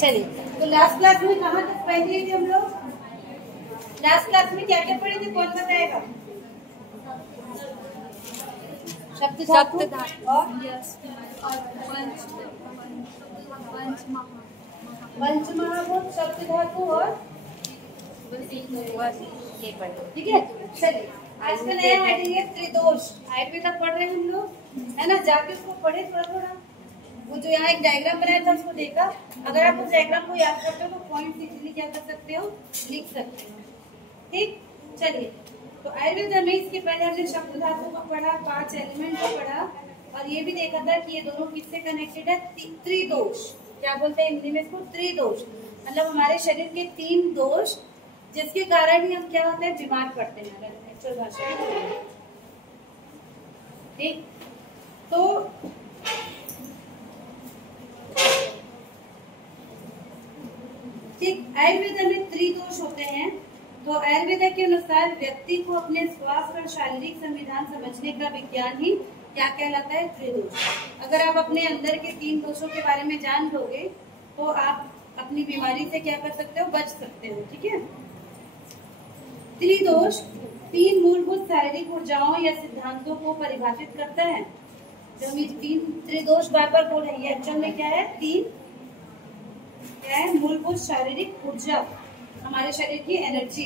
चलिए, तो last class में कहाँ तक पढ़ लिए थे हम लोग? लास्ट क्लास में क्या क्या पढ़े थे, कौन बताएगा? शब्द धातु और पंचमहाभूत, शब्द धातु और ये पढ़े। ठीक है, चलिए आज का नया हेडिंग है त्रिदोष। आयुर्वेद तक पढ़ रहे हैं हम लोग, है ना? जाके उसको पढ़े थोड़ा थोड़ा। वो जो यहाँ एक डायग्राम बनाया था उसको देखा। अगर आप उस डायग्राम को याद करते हो तो पॉइंट इजीली क्या कर सकते हो, लिख सकते हो। ठीक, चलिए तो आयुर्वेद में इसके पहले हमने शब्द धातु को पढ़ा, 5 एलिमेंट को पढ़ा और ये भी देखा था कि ये दोनों किससे कनेक्टेड है, त्रिदोष। क्या बोलते हैं हिंदी में इसको? त्रिदोष। मतलब हमारे शरीर के 3 दोष जिसके कारण ही हम क्या होते हैं, बीमार पड़ते हैं, अगर एक्चुअल भाषा में। ठीक, तो ठीक, आयुर्वेद में त्रिदोष होते हैं। तो आयुर्वेद के अनुसार व्यक्ति को अपने स्वास्थ्य और शारीरिक संविधान समझने का विज्ञान ही क्या कहलाता है, त्रिदोष। अगर आप अपने अंदर के 3 दोषों के बारे में जान लोगे तो आप अपनी बीमारी से क्या कर सकते हो, बच सकते हो। ठीक है, त्रिदोष 3 मूलभूत शारीरिक ऊर्जाओं या सिद्धांतों को परिभाषित करता है। जो ये 3 त्रिदोष बार बार बोल रहे हैं, एक्चुअल में क्या है, 3 क्या है, मूलभूत शारीरिक ऊर्जा, हमारे शरीर की एनर्जी।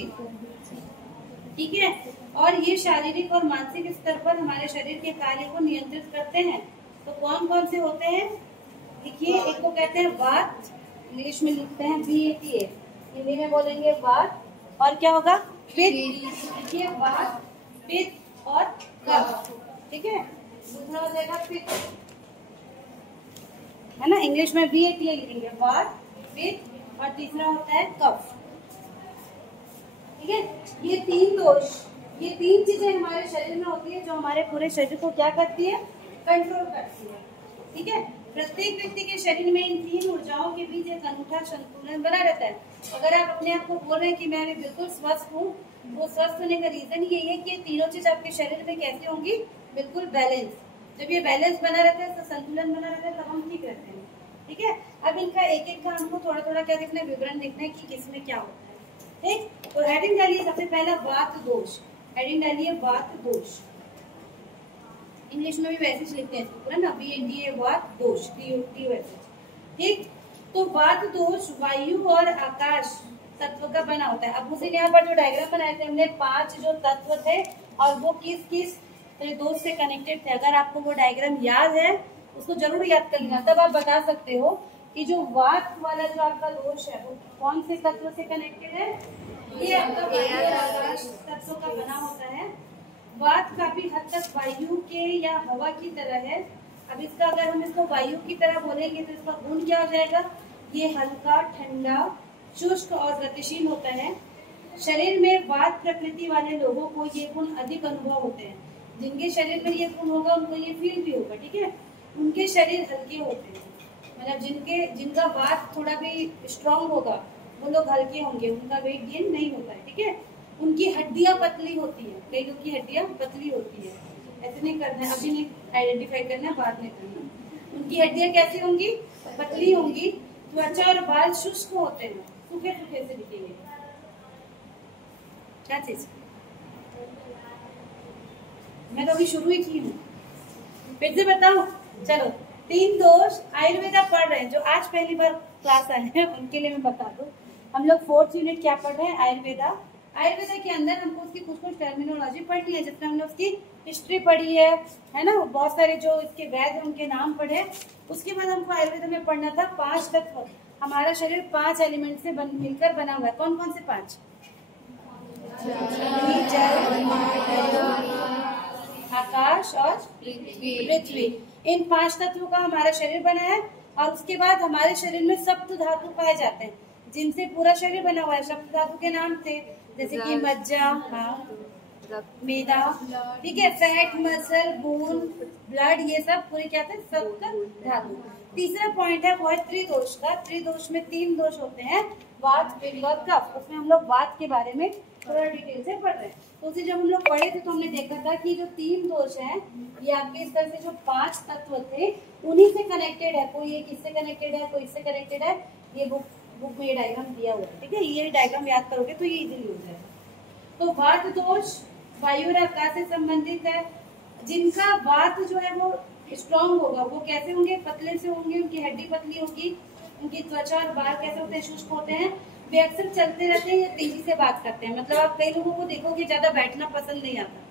ठीक है, और ये शारीरिक और मानसिक स्तर पर हमारे शरीर के कार्य को नियंत्रित करते हैं। तो कौन कौन से होते हैं, देखिए, एक को कहते हैं वात, इंग्लिश में लिखते हैं VATA, हिंदी में बोलेंगे वात, और क्या होगा, पित्त। देखिए, वात, पित्त और कफ। ठीक है, दूसरा हो जाएगा पित्त, है ना? इंग्लिश में VATA लिखेंगे, वात, पित्त, और तीसरा होता है कफ। ठीक है, ये 3 दोष, ये 3 चीजें हमारे शरीर में होती है जो हमारे पूरे शरीर को क्या करती है, कंट्रोल करती है। ठीक है, प्रत्येक व्यक्ति के शरीर में इन 3 ऊर्जाओं के बीच एक अनूठा संतुलन बना रहता है। अगर आप अपने आप को बोल रहे हैं कि मैं अभी बिल्कुल स्वस्थ हूँ, वो स्वस्थ होने का रीजन यही है कि ये तीनों चीज आपके शरीर में कैसी होंगी, बिल्कुल बैलेंस। जब ये बैलेंस बना रहता है, तो संतुलन बना रहता है, तब हम ठीक रहते हैं। ठीक है, अब इनका एक एक का हमको थोड़ा थोड़ा क्या देखना है, विवरण देखना है कि किसमें क्या होता है। ठीक, तो हेडिंग डालिए सबसे पहला वात दोष। हेडिंग डालिए वात दोष। इंग्लिश में भी वैसे लिखते हैं पूरा ना, VATA, वात दोष, TOT वैसे। ठीक, तो वात दोष वायु और आकाश तत्व का बना होता है। अब उसी ने यहाँ पर जो डायग्राम बनाए थे हमने, 5 जो तत्व थे और वो किस किस त्रिदोष से कनेक्टेड थे। अगर आपको वो डायग्राम याद है उसको जरूर याद कर लेना, तब आप बता सकते हो कि जो वात वाला जो आपका दोष है वो कौन से तत्व से कनेक्टेड है। ये आपका तत्व का बना होता है। वात काफी हद तक वायु के या हवा की तरह है। अब इसका अगर हम इसको वायु की तरह बोलेंगे तो इसका गुण क्या हो जाएगा, ये हल्का, ठंडा, शुष्क और गतिशील होता है। शरीर में वात प्रकृति वाले लोगों को ये गुण अधिक अनुभव होते हैं। जिनके शरीर में ये गुण होगा उनको ये फील भी होगा। ठीक है, उनके शरीर हल्के होते हैं, मतलब जिनका वात थोड़ा भी स्ट्रांग होगा वो लोग हल्के होंगे, उनका वेट गेन नहीं होता है। ठीक है, उनकी हड्डियां पतली होती है, कई लोग की हड्डियां पतली होती है। ऐसे नहीं करना है, अभी नहीं आइडेंटिफाई करना है, बाद में करना। उनकी हड्डियां कैसी होंगी, पतली होंगी। त्वचा और बाल शुष्क होते हैं, सूखे सूखे से दिखेंगे। क्या चीज, मैं तो अभी शुरू ही की हूँ, फिर से बताऊं। चलो, 3 दोष आयुर्वेदा पढ़ रहे हैं, जो आज पहली बार क्लास आए हैं उनके लिए मैं बता दूं। हम लोग 4th यूनिट क्या पढ़ रहे हैं, आयुर्वेदा। आयुर्वेदा के अंदर हमको उसकी कुछ टर्मिनोलॉजी पढ़नी है, जिसमें हमने उसकी हिस्ट्री पढ़ी है ना, बहुत सारे जो इसके वैद्य उनके नाम पढ़े। उसके बाद हमको आयुर्वेदा में पढ़ना था 5 तत्व। हमारा शरीर 5 एलिमेंट से मिलकर बना हुआ है। कौन कौन से 5? आकाश और पृथ्वी। इन 5 तत्वों का हमारा शरीर बना है। और उसके बाद हमारे शरीर में सप्त धातु पाए जाते हैं, जिनसे पूरा शरीर बना हुआ है। सप्त धातु के नाम थे जैसे कि मज्जा, मेदा, ठीक है, फैट, मसल, बोन, ब्लड, ये सब पूरे क्या थे, सप्त धातु। तीसरा पॉइंट है वो है त्रिदोष का। त्रिदोष में 3 दोष होते हैं, वात, पित्त और कफ। उसमें हम लोग वात के बारे में थोड़ा डिटेल से पढ़ रहे हैं। तो उसे जब हम लोग पढ़े थे तो हमने देखा था कि जो 3 दोष हैं ये आपके इस तरह से जो 5 तत्व थे उन्हीं से कनेक्टेड है। कोई एक इससे कनेक्टेड है, कोई इससे कनेक्टेड है, ये बुक में ये डायग्राम दिया हुआ है, ठीक है। ये डायग्राम याद करोगे तो ये इजीली हो जाएगा। तो वात दोष वायु और आकाश से संबंधित है। जिनका वात जो है वो स्ट्रॉन्ग होगा, वो कैसे होंगे? पतले से होंगे, उनकी हड्डी पतली होगी, उनकी त्वचा और बाल कैसे होते हैं? शुष्क होते हैं। वे अक्सर चलते रहते हैं या तेजी से बात करते हैं। मतलब आप कई लोगों को देखोगे ज्यादा बैठना पसंद नहीं आता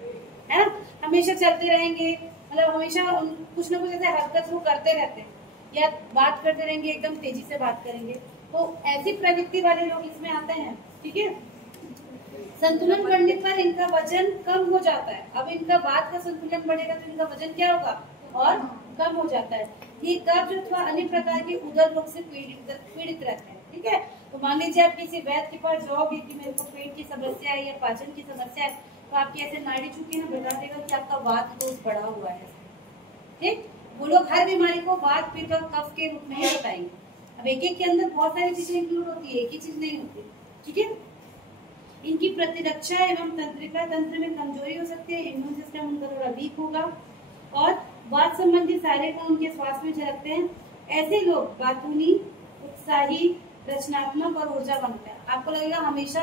है ना, हमेशा चलते रहेंगे, मतलब हमेशा कुछ ना कुछ ऐसे हरकत वो करते रहते हैं या बात करते रहेंगे, एकदम तेजी से बात करेंगे। तो ऐसी प्रवृत्ति वाले लोग इसमें आते हैं, ठीक है। संतुलन बढ़ने पर इनका वजन कम हो जाता है। अब इनका वात का संतुलन बढ़ेगा तो इनका वजन क्या होगा? और कम हो जाता है। ये कब्ज अथवा अन्य प्रकार के उदर रोग से पीड़ित रहते हैं, ठीक है। तो मान लीजिए आप किसी वैद्य के पास जाओगे कि मेरे को पेट की समस्या है या पाचन की समस्या है, तो आपकी ऐसे नाड़ी चुकी ना बता देगा कि आपका वात दोष बढ़ा हुआ है, ठीक। वो लोग हर बीमारी को वात, पित्त और कफ के रूप में ही बताएंगे। अब एक एक के अंदर बहुत सारी चीजें इंक्लूड होती है, एक ही चीज नहीं होती, ठीक है। इनकी प्रतिरक्षा एवं तंत्रिका तंत्र में कमजोरी हो सकती है। इम्यून सिस्टम उनका थोड़ा वीक होगा और वात संबंधी सारे गुण उनके स्वास्थ्य में झलकते हैं। ऐसे लोग बातूनी, उत्साही, रचनात्मक और ऊर्जा बनते हैं। आपको लगेगा हमेशा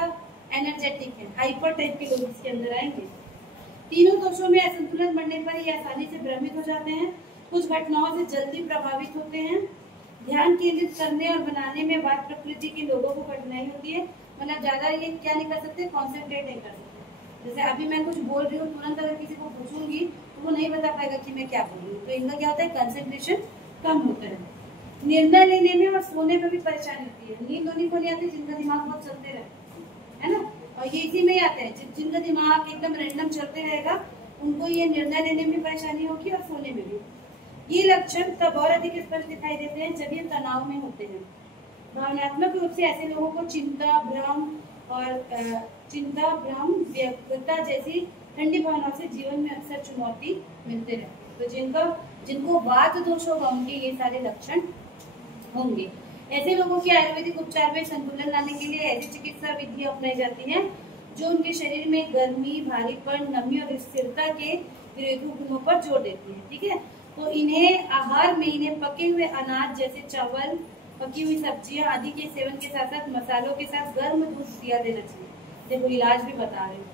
एनर्जेटिक है, हाइपर टाइप के लोग इसके अंदर आएंगे। तीनों दोषों में असंतुलन बढ़ने पर ये आसानी से भ्रमित हो जाते हैं, कुछ घटनाओं से जल्दी प्रभावित होते हैं, ध्यान केंद्रित करने और बनाने में वात प्रकृति के लोगों को कठिनाई होती है। मतलब ज्यादा ये क्या नहीं कर सकते, कॉन्सेंट्रेट नहीं कर सकते। जैसे अभी मैं कुछ बोल रही हूँ, तुरंत अगर किसी को पूछूंगी तो वो नहीं बता पाएगा कि मैं क्या बोल रही हूँ, तो इनका क्या होता है, कंसेंट्रेशन कम होता है। निर्णय लेने में और सोने में भी परेशानी होती है। नींद होनी को नहीं आती जिनका दिमाग बहुत चलते रहते है ना, और ये इसी में आते हैं जिनका दिमाग एकदम रैंडम चलते रहेगा, उनको ये निर्णय लेने में परेशानी होगी और सोने में भी। ये लक्षण तब और अधिक स्पष्ट दिखाई देते हैं जब ये तनाव में होते हैं। भावनात्मक रूप से ऐसे लोगों को चिंता, भ्रम, व्यग्रता जैसी ठंडी भावनाओं से जीवन में अक्सर चुनौती मिलते रहते हैं। तो जिनको वात दोष होगा उनके ये सारे लक्षण होंगे। ऐसे लोगों के आयुर्वेदिक उपचार में संतुलन लाने के लिए ऐसी चिकित्सा विधियां अपनाई जाती हैं जो उनके शरीर में गर्मी, भारीपन, नमी और स्थिरता के घरेलू गुणों पर जोर देती है, ठीक है। तो इन्हें आहार में इन्हें पके हुए अनाज जैसे चावल, पकी हुई सब्जियां आदि के सेवन के साथ साथ मसालों के साथ गर्म दूध दिया देना चाहिए। देखो इलाज भी बता रहे हो,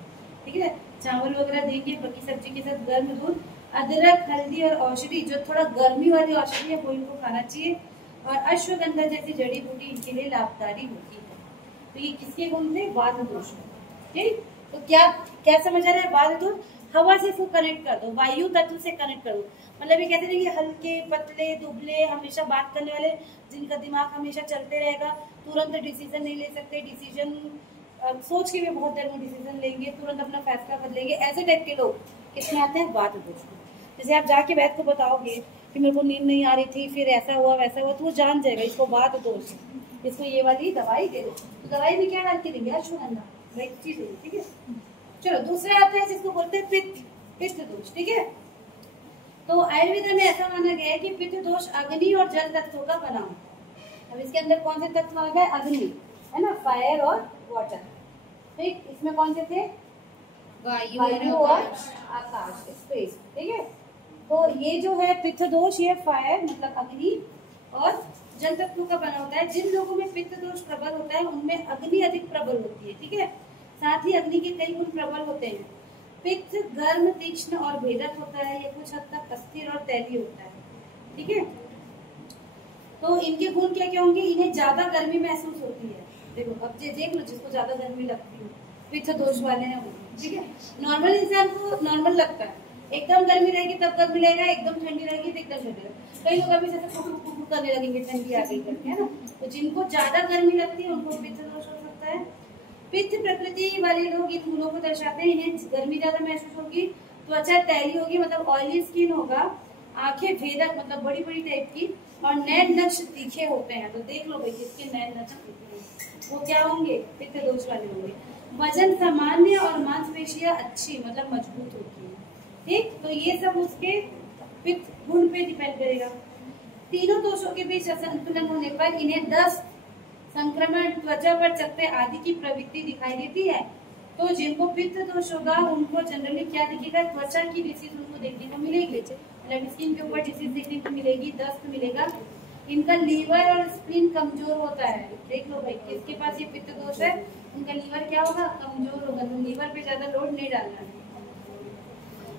ठीक है। चावल वगैरह देंगे, पकी सब्जी के साथ गर्म दूध, अदरक, हल्दी और औषधि जो थोड़ा गर्मी वाली औषधि है वो इनको खाना चाहिए। और अश्वगंधा जैसी जड़ी बूटी इनके लिए लाभकारी होती है। तो ये किसके गुण थे? वात दोष। ठीक, तो क्या समझ आ रहा है? वात दोष हवा से इसको कनेक्ट कर दो, वायु तत्व से कनेक्ट कर दो। मतलब ये कहते हैं कि हल्के, पतले, दुबले, हमेशा बात करने वाले, जिनका दिमाग हमेशा चलते रहेगा, तुरंत डिसीजन नहीं ले सकते, डिसीजन सोच के भी बहुत देर में डिसीजन लेंगे, तुरंत अपना फैसला बदलेंगे, ऐसे टाइप के लोग किसमें आते हैं? वात दोष में। जैसे आप जाके वैद्य को बताओगे कि मेरे को नींद नहीं आ रही थी, फिर ऐसा हुआ वैसा हुआ, तो वो जान जाएगा इसको वात दोष, इसको ये वाली दवाई दे दो। तो दवाई में क्या डाल के देंगे? अश्वगंधा, राइट चीज है, ठीक है। चलो दूसरे आते हैं जिसको बोलते हैं पित्त दोष, ठीक है। तो आयुर्वेद में ऐसा माना गया है कि पित्त दोष अग्नि और जल तत्वों का बना हो। अब इसके अंदर कौन से तत्व आ गए? अग्नि, है ना, फायर और वाटर। ठीक, इसमें कौन से थे? वायु और आकाश, स्पेस, ठीक है। तो ये जो है पित्त दोष, ये फायर मतलब अग्नि और जल तत्वों का बना होता है। जिन लोगों में पित्त दोष प्रबल होता है उनमें अग्नि अधिक प्रबल होती है, ठीक है। साथ ही अग्नि के कई गुण प्रबल होते हैं। पित्त गर्म, तीक्ष्ण और भेदक होता है, ये कुछ हद तक अस्थिर और तैलीय होता है, ठीक है। तो इनके गुण क्या क्या होंगे? इन्हें ज्यादा गर्मी महसूस होती है। देखो अब देख लो जिसको ज्यादा गर्मी लगती है, पित्त दोष वाले हैं वो, ठीक है। नॉर्मल इंसान को नॉर्मल लगता है, एकदम गर्मी रहेगी तब गर्मी लगेगा, एकदम ठंडी रहेगी तो एकदम ठंडी रहेगी। कई लोग अभी जैसे फुक करने लगेंगे ठंडी आ गई करके, है ना। तो जिनको ज्यादा गर्मी लगती है उनको पित्त दोष हो सकता है। पित्त प्रकृति वाले लोग इन गुणों को दर्शाते हैं। इन्हें गर्मी ज्यादा महसूस होगी, त्वचा तैली होगी मतलब ऑयली स्किन होगा, आंखें भेदक मतलब बड़ी बड़ी टाइप की, और नैन नक्श तीखे होते हैं। तो देख लो भाई किसके नैन नक्श तीखे हैं, वो क्या होंगे? पित्त दोष वाले होंगे। वजन सामान्य और मांसपेशियां अच्छी मतलब मजबूत होती है, ठीक। तो ये सब उसके पित्त गुण पे डिपेंड करेगा। तीनों दोषों के बीच असंतुलन होने पर इन्हें दस्त, संक्रमण, त्वचा पर चकत्ते आदि की प्रवृत्ति दिखाई देती है। तो जिनको पित्त दोष होगा उनको जनरली क्या दिखेगा? त्वचा की डिसीज उनको देखने को मिलेगी, मतलब स्किन के ऊपर डिसीज देखने को मिलेगी, दस्त मिलेगा, इनका लीवर और स्प्लीन कमजोर होता है। देख लो भाई, किसके पास ये पित्त दोष है, उनका लीवर क्या होगा, कमजोर होगा। तो लीवर पे ज्यादा लोड नहीं डालना है।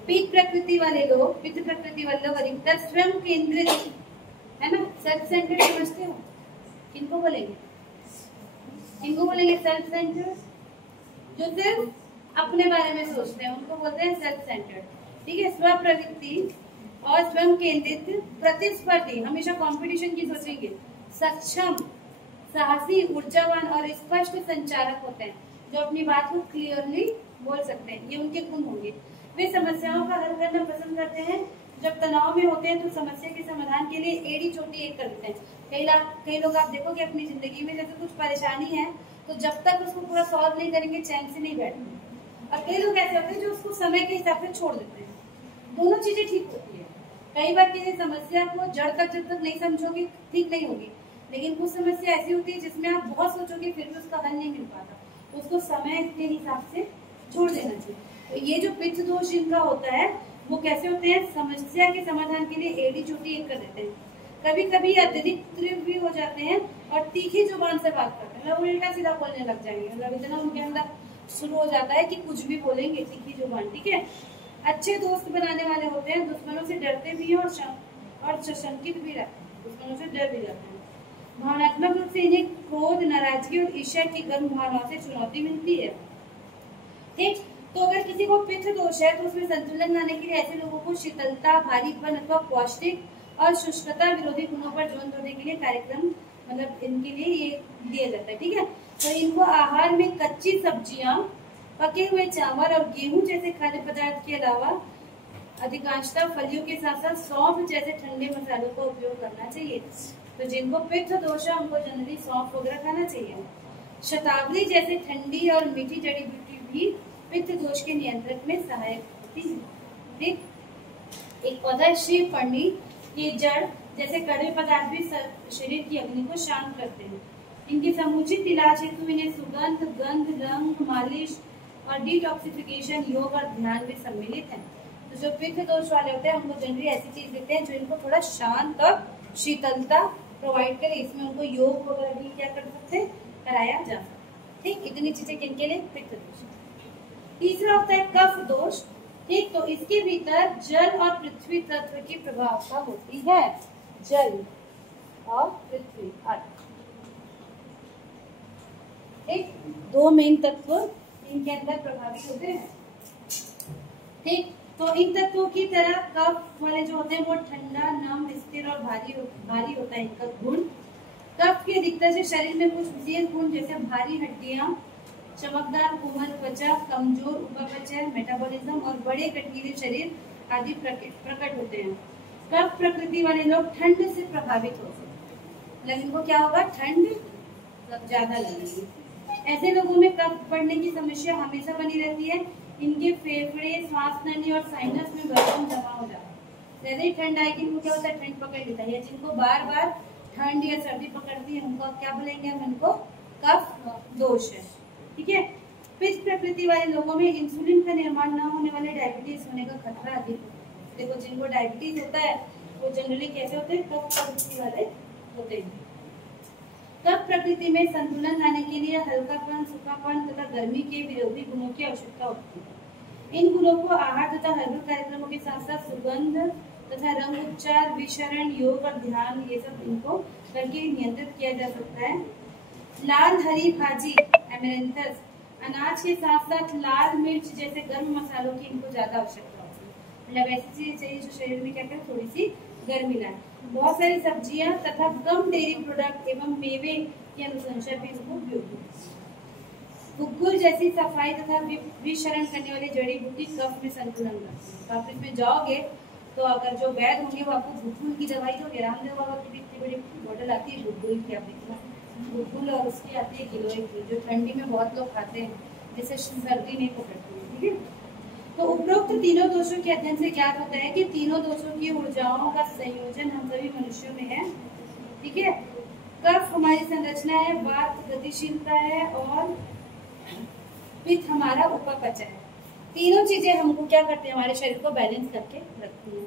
पित्त प्रकृति वाले लोग, पित्त प्रकृति वाले लोग अधिकतर स्वयं केंद्रित है ना, सेल्फ सेंटर्ड समझते हो। किनको बोलेंगे, किनको बोलेंगे, सेल्फ सेंटर्ड, जो सिर्फ अपने बारे में सोचते हैं उनको बोलते हैं सेल्फ सेंटर्ड। ठीक है, स्व प्रवृत्ति और स्वयं केंद्रित, प्रतिस्पर्धी, हमेशा कंपटीशन की सोचेंगे, सक्षम, साहसी, ऊर्जावान और स्पष्ट संचारक होते हैं, जो अपनी बात को क्लियरली बोल सकते हैं। ये उनके गुण होंगे। वे समस्याओं का हल करना पसंद करते हैं। जब तनाव में होते हैं तो समस्या के समाधान के लिए एड़ी चोटी एक कर देते हैं। कई लोग आप देखोगे अपनी जिंदगी में, जैसे कुछ परेशानी है तो जब तक उसको पूरा सॉल्व नहीं करेंगे चैन से नहीं बैठेंगे। और कई लोग ऐसे होते हैं जो उसको समय के हिसाब से छोड़ देते हैं। दोनों चीजें ठीक होती है। कई बार किसी समस्या को जड़ तक जब तक नहीं समझोगे ठीक नहीं होगी, लेकिन कुछ समस्या ऐसी होती है जिसमें आप बहुत सोचोगे फिर भी उसका हल नहीं मिल पाता, तो उसको समय के हिसाब से छोड़ देना चाहिए। तो ये जो पित्त दोष जिनका होता है वो कैसे होते हैं, समस्या के समाधान के लिए एड़ी चोटी एक कर देते हैं। कभी कभी अत्यधिक तीव्र भी हो जाते हैं और तीखी जुबान से बात करते हैं, मतलब उल्टा सीधा बोलने लग जाएंगे। मतलब इतना उनके अंदर शुरू हो जाता है कि कुछ भी बोलेंगे, तीखी जुबान। ठीक है, अच्छे दोस्त बनाने वाले होते हैं, दुश्मनों से डरते भी हैं और सशंकित भी रहते हैं, दुश्मनों से डर भी जाते हैं। भावनात्मक रूप से इन्हें क्रोध, नाराजगी और ईर्ष्या की गर्म भावनाओं से चुनौती मिलती है। ठीक, तो अगर किसी को पित्त दोष है तो उसमें संतुलन लाने के लिए ऐसे लोगों को शीतलता, भारीपन अथवा पौष्टिक और शुष्कता विरोधी गुणों पर जोर देने के लिए कार्यक्रम, मतलब इनके लिए ये दिया जाता है। ठीक है, तो इनको आहार में कच्ची सब्जियां, पके हुए चावल और गेहूं जैसे खाद्य पदार्थ के अलावा अधिकांशतः फलियों के साथ साथ सौंफ जैसे ठंडे मसालों का उपयोग करना चाहिए। तो जिनको पित्त दोष है उनको जनरली सौंफ वगैरह खाना चाहिए। शतावरी जैसे ठंडी और मीठी जड़ी बूटी भी पित्त दोष के नियंत्रण में सहायक होती है। ठीक, एक पौधा है श्रीफणी, ये जड़ जैसे कड़वे पदार्थ भी शरीर की अग्नि को शांत करते हैं। इनके समुचित इलाज हेतु इन्हें सुगंध, गंध, रंग, मालिश और डिटॉक्सिफिकेशन, योग और ध्यान भी सम्मिलित है। तो जो पित्त दोष वाले होते हैं उनको जनरली ऐसी चीज देते हैं जो इनको थोड़ा शांत और शीतलता प्रोवाइड करे। इसमें उनको योग वगैरह भी क्या कर सकते हैं, कराया जा सकता। ठीक, इतनी चीजें किनके लिए, पित्त दोष। तीसरा होता है कफ दोष। ठीक, तो इसके भीतर जल और पृथ्वी तत्व की प्रभावता होती है। जल और पृथ्वी, ठीक, दो मेन तत्व इनके अंदर प्रभावित होते हैं। ठीक, तो इन तत्वों की तरह कफ वाले जो होते हैं वो ठंडा, नम, स्थिर और भारी होता है इनका गुण। कफ की अधिकता से शरीर में कुछ विशेष गुण जैसे भारी हड्डियां, चमकदार कोमल त्वचा, कमजोर उपापचय, मेटाबॉलिज्म और बड़े गठीले शरीर आदि प्रकट होते हैं। कफ प्रकृति वाले लोग ठंड से प्रभावित होते हैं, मतलब इनको क्या होगा, ठंड ज्यादा लगेगी। ऐसे लोगों में कफ बढ़ने की समस्या हमेशा बनी रहती है। इनके फेफड़े, श्वास नली और साइनस में बर्फन जमा हो जाता है। जैसे ही ठंड आएगी इनको क्या होता है, ठंड पकड़ लेता है। जिनको बार बार ठंड या सर्दी पकड़ती है उनको क्या बोलेंगे हम, इनको कफ दोष है। ठीक है, पित्त प्रकृति वाले लोगों में इंसुलिन का निर्माण न होने वाले डायबिटीज होने का खतरा अधिक होता है। देखो, जिनको डायबिटीज होता है वो जनरली कैसे होते हैं, कफ प्रकृति वाले होते हैं। कफ प्रकृति में संतुलन लाने के लिए हल्कापन, सूखापन तथा गर्मी के विरोधी गुणों की आवश्यकता होती है। इन गुणों को आहार तथा हर्बल कार्यक्रमों के साथ साथ सुगंध तथा रंग उपचार, विशरण, योग और ध्यान, ये सब इनको करके नियंत्रित किया जा सकता है। लाल हरी भाजी, एमेरेंथस, अनाज के साथ साथ लाल मिर्च जैसे गर्म मसालों की इनको ज्यादा आवश्यकता होती है। मतलब ऐसी चीजें चाहिए जो शरीर में क्या करे, थोड़ी सी गर्मी लाए। बहुत सारी सब्जियां तथा कम डेयरी प्रोडक्ट एवं मेवे की अनुशंसा भी इनको उपयोगी है। गुग्गुल जैसी सफाई तथा विशरण करने वाली जड़ी बूटी कफ में संतुलन लाती है। तो आप इसमें जाओगे तो अगर जो वैद्य होंगे वो आपको गुग्गुल की दवाई दोगे। रामदेव बाबा की इतनी बड़ी बोतल आती है गुग्गुल की, आप देखना, गुग्गुल और उसकी आती है किलो की, जो ठंडी में बहुत लोग खाते हैं जिससे सर्दी नहीं पकड़ती है। ठीक है, तो उपरोक्त तीनों दोषों के अध्ययन से ज्ञात होता है कि तीनों दोषों की ऊर्जाओं का संयोजन हम सभी मनुष्यों में है। ठीक है, कफ हमारी संरचना है, वात गतिशीलता है और पित्त हमारा उपापचय है। तीनों चीजें हमको क्या करते हैं, हमारे शरीर को बैलेंस करके रखती हैं।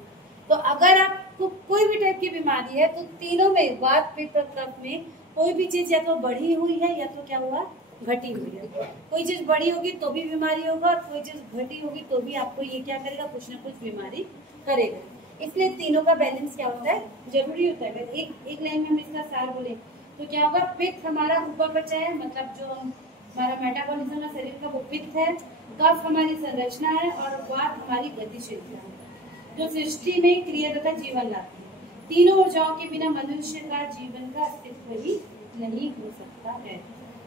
तो अगर आप कोई भी टाइप की बीमारी है तो तीनों में वात पित्त और कफ में कोई भी चीज या तो बढ़ी हुई है या तो क्या हुआ घटी हुई है। कोई चीज बढ़ी होगी तो भी बीमारी होगा और कोई चीज घटी होगी तो भी आपको ये क्या करेगा, कुछ ना कुछ बीमारी करेगा। इसलिए तीनों का बैलेंस क्या होता है, जरूरी होता है। अगर एक लाइन में हम इसका सार बोले तो क्या होगा, पित्त हमारा ऊपर बचा है, मतलब जो हमारा मेटाबॉलिज्म है शरीर का वो पित्त है, कफ हमारी संरचना है और वात हमारी गतिशीलता है जो सृष्टि में क्रिया तथा जीवन लाती है। तीनों ऊर्जाओं के बिना मनुष्य का जीवन का अस्तित्व ही नहीं हो सकता है।